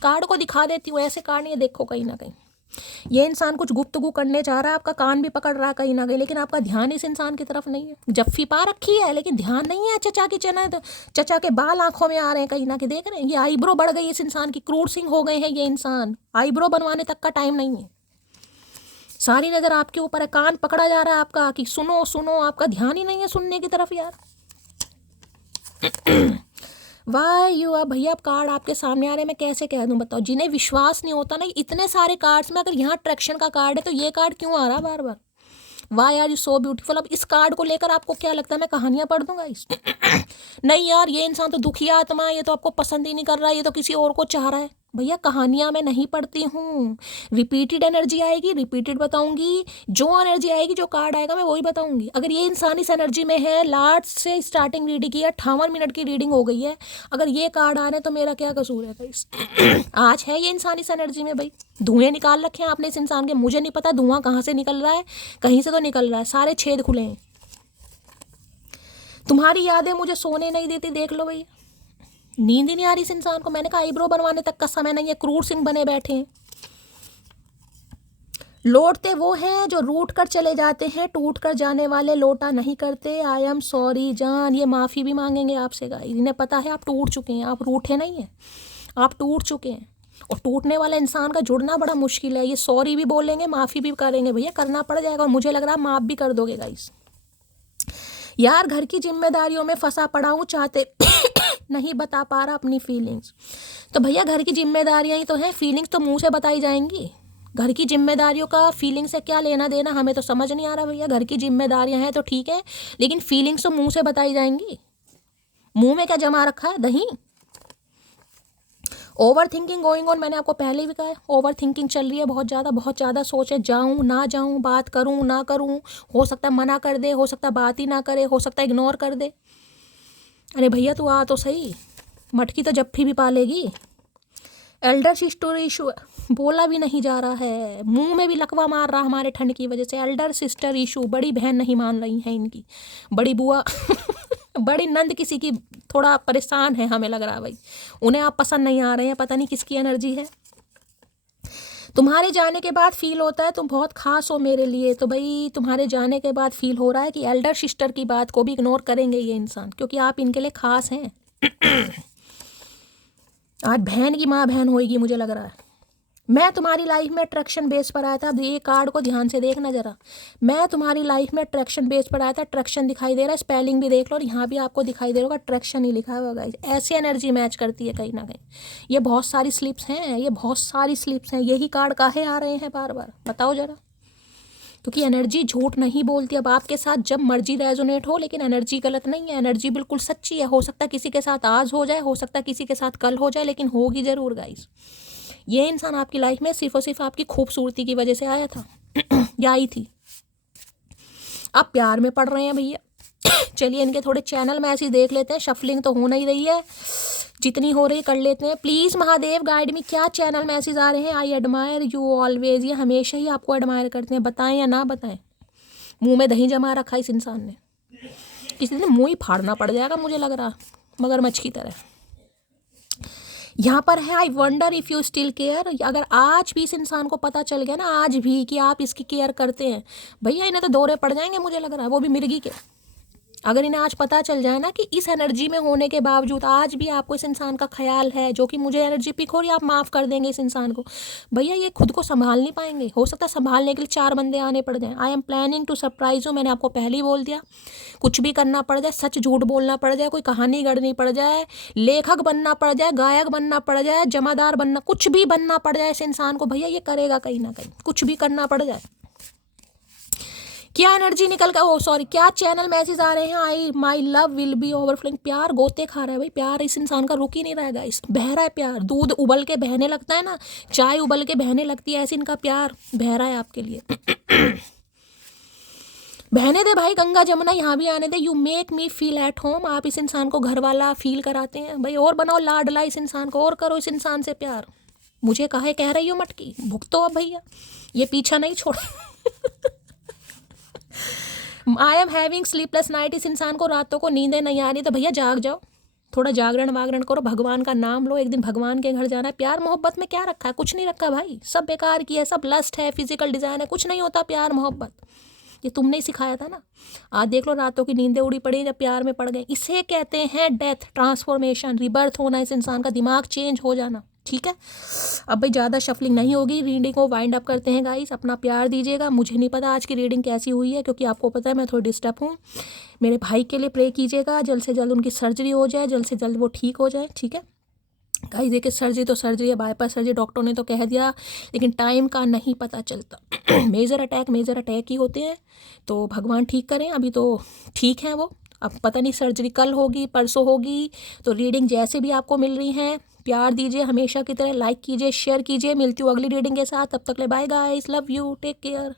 कार्ड को दिखा देती हूँ, ऐसे कार्ड नहीं देखो कहीं ना कहीं ये इंसान कुछ गुफ्तगू करने चाह रहा है, आपका कान भी पकड़ रहा है कहीं ना कहीं, लेकिन आपका ध्यान इस इंसान की तरफ नहीं है। जफ्फी पा रखी है लेकिन ध्यान नहीं है। चचा की चचा के बाल आंखों में आ रहे हैं कहीं ना कहीं, देख रहे हैं। ये आईब्रो बढ़ गई इस इंसान की, क्रूर सिंह हो गए हैं ये इंसान, आईब्रो बनवाने तक का टाइम नहीं है। सारी नजर आपके ऊपर है, कान पकड़ा जा रहा है आपका कि सुनो सुनो, आपका ध्यान ही नहीं है सुनने की तरफ यार वाह यू अब भैया, अब कार्ड आपके सामने आ रहे हैं, मैं कैसे कह दूं बताओ। जिन्हें विश्वास नहीं होता ना इतने सारे कार्ड्स में, अगर यहाँ अट्रैक्शन का कार्ड है तो ये कार्ड क्यों आ रहा बार बार। वाह यार यू सो ब्यूटीफुल। अब इस कार्ड को लेकर आपको क्या लगता है मैं कहानियां पढ़ दूंगा इस नहीं यार, ये इंसान तो दुखी आत्मा है, ये तो आपको पसंद ही नहीं कर रहा है, ये तो किसी और को चाह रहा है। भैया कहानियाँ मैं नहीं पढ़ती हूँ। रिपीटेड एनर्जी आएगी, रिपीटेड बताऊंगी। जो एनर्जी आएगी, जो कार्ड आएगा, मैं वही बताऊंगी। अगर ये इंसान इस एनर्जी में है, लास्ट से स्टार्टिंग रीडिंग की 58 मिनट की रीडिंग हो गई है, अगर ये कार्ड आ रहे हैं तो मेरा क्या कसूर है भाई? आज है ये इंसान इस एनर्जी में भाई। धुएं निकाल रखे हैं आपने इस इंसान के, मुझे नहीं पता धुआं कहाँ से निकल रहा है, कहीं से तो निकल रहा है, सारे छेद खुले हैं। तुम्हारी यादें मुझे सोने नहीं देती, देख लो भैया। नींद ही नहीं आ रही इस इंसान को। मैंने कहा आईब्रो बनवाने तक का समय नहीं है, क्रूर सिंह बने बैठे हैं। लौटते वो हैं जो रूठ कर चले जाते हैं, टूट कर जाने वाले लौटा नहीं करते। आई एम सॉरी जान, ये माफ़ी भी मांगेंगे आपसे गाइस। इन्हें पता है आप टूट चुके हैं, आप रूठे नहीं हैं, आप टूट चुके हैं। और टूटने वाला इंसान का जुड़ना बड़ा मुश्किल है। ये सॉरी भी बोलेंगे, माफ़ी भी करेंगे, भैया करना पड़ जाएगा। और मुझे लग रहा है माफ़ भी कर दोगे गाइस। यार घर की जिम्मेदारियों में फंसा पड़ा हूँ, चाहते नहीं बता पा रहा अपनी फीलिंग्स। तो भैया घर की जिम्मेदारियां ही तो हैं, फीलिंग्स तो मुंह से बताई जाएंगी। घर की जिम्मेदारियों का फीलिंग से क्या लेना देना, हमें तो समझ नहीं आ रहा भैया। घर की जिम्मेदारियां हैं तो ठीक है, लेकिन फीलिंग्स तो मुंह से बताई जाएंगी। मुंह में क्या जमा रखा है, दही? ओवर थिंकिंग गोइंग ऑन, मैंने आपको पहले भी कहा है, ओवर थिंकिंग चल रही है बहुत ज़्यादा सोचे, जाऊँ ना जाऊँ, बात करूँ ना करूँ, हो सकता है मना कर दे, हो सकता है बात ही ना करे, हो सकता है इग्नोर कर दे। अरे भैया तू आ तो सही, मटकी तो जप्फी भी पालेगी। एल्डर सिस्टर इशू बोला भी नहीं जा रहा है, मुंह में भी लकवा मार रहा हमारे ठंड की वजह से। एल्डर सिस्टर इशू, बड़ी बहन नहीं मान रही है इनकी, बड़ी बुआ बड़ी नंद किसी की थोड़ा परेशान है, हमें लग रहा है भाई। उन्हें आप पसंद नहीं आ रहे हैं, पता नहीं किसकी एनर्जी है। तुम्हारे जाने के बाद फील होता है तुम बहुत खास हो मेरे लिए। तो भाई तुम्हारे जाने के बाद फील हो रहा है कि एल्डर सिस्टर की बात को भी इग्नोर करेंगे ये इंसान, क्योंकि आप इनके लिए खास हैं। आज बहन की माँ बहन होएगी मुझे लग रहा है। मैं तुम्हारी लाइफ में अट्रैक्शन बेस पर आया था। अब ये कार्ड को ध्यान से देखना जरा। मैं तुम्हारी लाइफ में अट्रैक्शन बेस पर आया था। अट्रैक्शन दिखाई दे रहा है, स्पेलिंग भी देख लो, और यहाँ भी आपको दिखाई दे रहा होगा अट्रैक्शन ही लिखा हुआ गाइस। ऐसी एनर्जी मैच करती है कहीं ना कहीं। ये बहुत सारी स्लिप्स हैं, ये बहुत सारी स्लिप्स हैं। यही कार्ड काहे आ रहे हैं बार बार, बताओ जरा? क्योंकि एनर्जी झूठ नहीं बोलती। अब आपके साथ जब मर्जी रेजोनेट हो, लेकिन एनर्जी गलत नहीं है, एनर्जी बिल्कुल सच्ची है। हो सकता है किसी के साथ आज हो जाए, हो सकता है किसी के साथ कल हो जाए, लेकिन होगी जरूर गाइस। ये इंसान आपकी लाइफ में सिर्फ और सिर्फ आपकी खूबसूरती की वजह से आया था या आई थी। आप प्यार में पड़ रहे हैं भैया। चलिए इनके थोड़े चैनल मैसेज देख लेते हैं। शफलिंग तो हो नहीं रही है, जितनी हो रही कर लेते हैं। प्लीज़ महादेव गाइड में क्या चैनल मैसेज आ रहे हैं। आई एडमायर यू ऑलवेज, ये हमेशा ही आपको एडमायर करते हैं, बताएं या ना बताएं। मुंह में दही जमा रखा इस इंसान ने, किसी दिन मुंह ही फाड़ना पड़ जाएगा मुझे लग रहा, मगरमच्छ की तरह। यहाँ पर है I wonder if you still care. अगर आज भी इस इंसान को पता चल गया ना, आज भी, कि आप इसकी केयर करते हैं, भैया इन्हें तो दौरे पड़ जाएंगे मुझे लग रहा है, वो भी मिर्गी के। अगर इन्हें आज पता चल जाए ना कि इस एनर्जी में होने के बावजूद आज भी आपको इस इंसान का ख्याल है, जो कि मुझे एनर्जी पिक हो रही है, आप माफ़ कर देंगे इस इंसान को, भैया ये खुद को संभाल नहीं पाएंगे। हो सकता है संभालने के लिए 4 बंदे आने पड़ जाएं। I am planning to surprise हूँ, मैंने आपको पहले ही बोल दिया। कुछ भी करना पड़ जाए, सच झूठ बोलना पड़ जाए, कोई कहानी गढ़नी पड़ जाए, लेखक बनना पड़ जाए, गायक बनना पड़ जाए, जमादार बनना, कुछ भी बनना पड़ जाए इस इंसान को, भैया ये करेगा कहीं ना कहीं, कुछ भी करना पड़ जाए। क्या एनर्जी निकल कर, ओ सॉरी, क्या चैनल मैसेज आ रहे हैं। I my love will be overflowing. प्यार गोते खा रहा है भाई, प्यार इस इंसान का रुक ही नहीं रहेगा। इस बह रहा है प्यार, दूध उबल के बहने लगता है ना, चाय उबल के बहने लगती है, ऐसे इनका प्यार बह रहा है आपके लिए। बहने दे भाई, गंगा जमुना यहाँ भी आने दे। You make me feel at home. आप इस इंसान को घर वाला फील कराते हैं भाई। और बनाओ लाडला इस इंसान को, और करो इस इंसान से प्यार। मुझे काहे कह रही हो मटकी, भुगतो अब भैया, ये पीछा नहीं छोड़। I am having sleepless night. इस इंसान को रातों को नींदें नहीं आ रही, तो भैया जाग जाओ, थोड़ा जागरण वागरण करो, भगवान का नाम लो। एक दिन भगवान के घर जाना है। प्यार मोहब्बत में क्या रखा है, कुछ नहीं रखा भाई, सब बेकार की है, सब लस्ट है, फिजिकल डिज़ाइन है, कुछ नहीं होता प्यार मोहब्बत। ये तुमने ही सिखाया था ना। आज देख लो रातों की नींदें उड़ी पड़ी जब प्यार में पड़ गए। इसे कहते हैं डेथ, ट्रांसफॉर्मेशन, रिबर्थ होना, इस इंसान का दिमाग चेंज हो जाना। ठीक है, अब भाई ज़्यादा शफलिंग नहीं होगी, रीडिंग को वाइंड अप करते हैं गाइस। अपना प्यार दीजिएगा। मुझे नहीं पता आज की रीडिंग कैसी हुई है, क्योंकि आपको पता है मैं थोड़ी डिस्टर्ब हूँ। मेरे भाई के लिए प्रे कीजिएगा, जल्द से जल्द उनकी सर्जरी हो जाए, जल्द से जल्द वो ठीक हो जाए। ठीक है गाइस, देखिए सर्जरी तो सर्जरी है, बाईपास सर्जरी डॉक्टर ने तो कह दिया, लेकिन टाइम का नहीं पता चलता। मेजर अटैक ही होते हैं, तो भगवान ठीक करें। अभी तो ठीक है वो, अब पता नहीं सर्जरी कल होगी परसों होगी। तो रीडिंग जैसे भी आपको मिल रही हैं, प्यार दीजिए हमेशा की तरह, लाइक कीजिए, शेयर कीजिए। मिलती हूँ अगली रीडिंग के साथ, तब तक ले bye guys, love you, take care.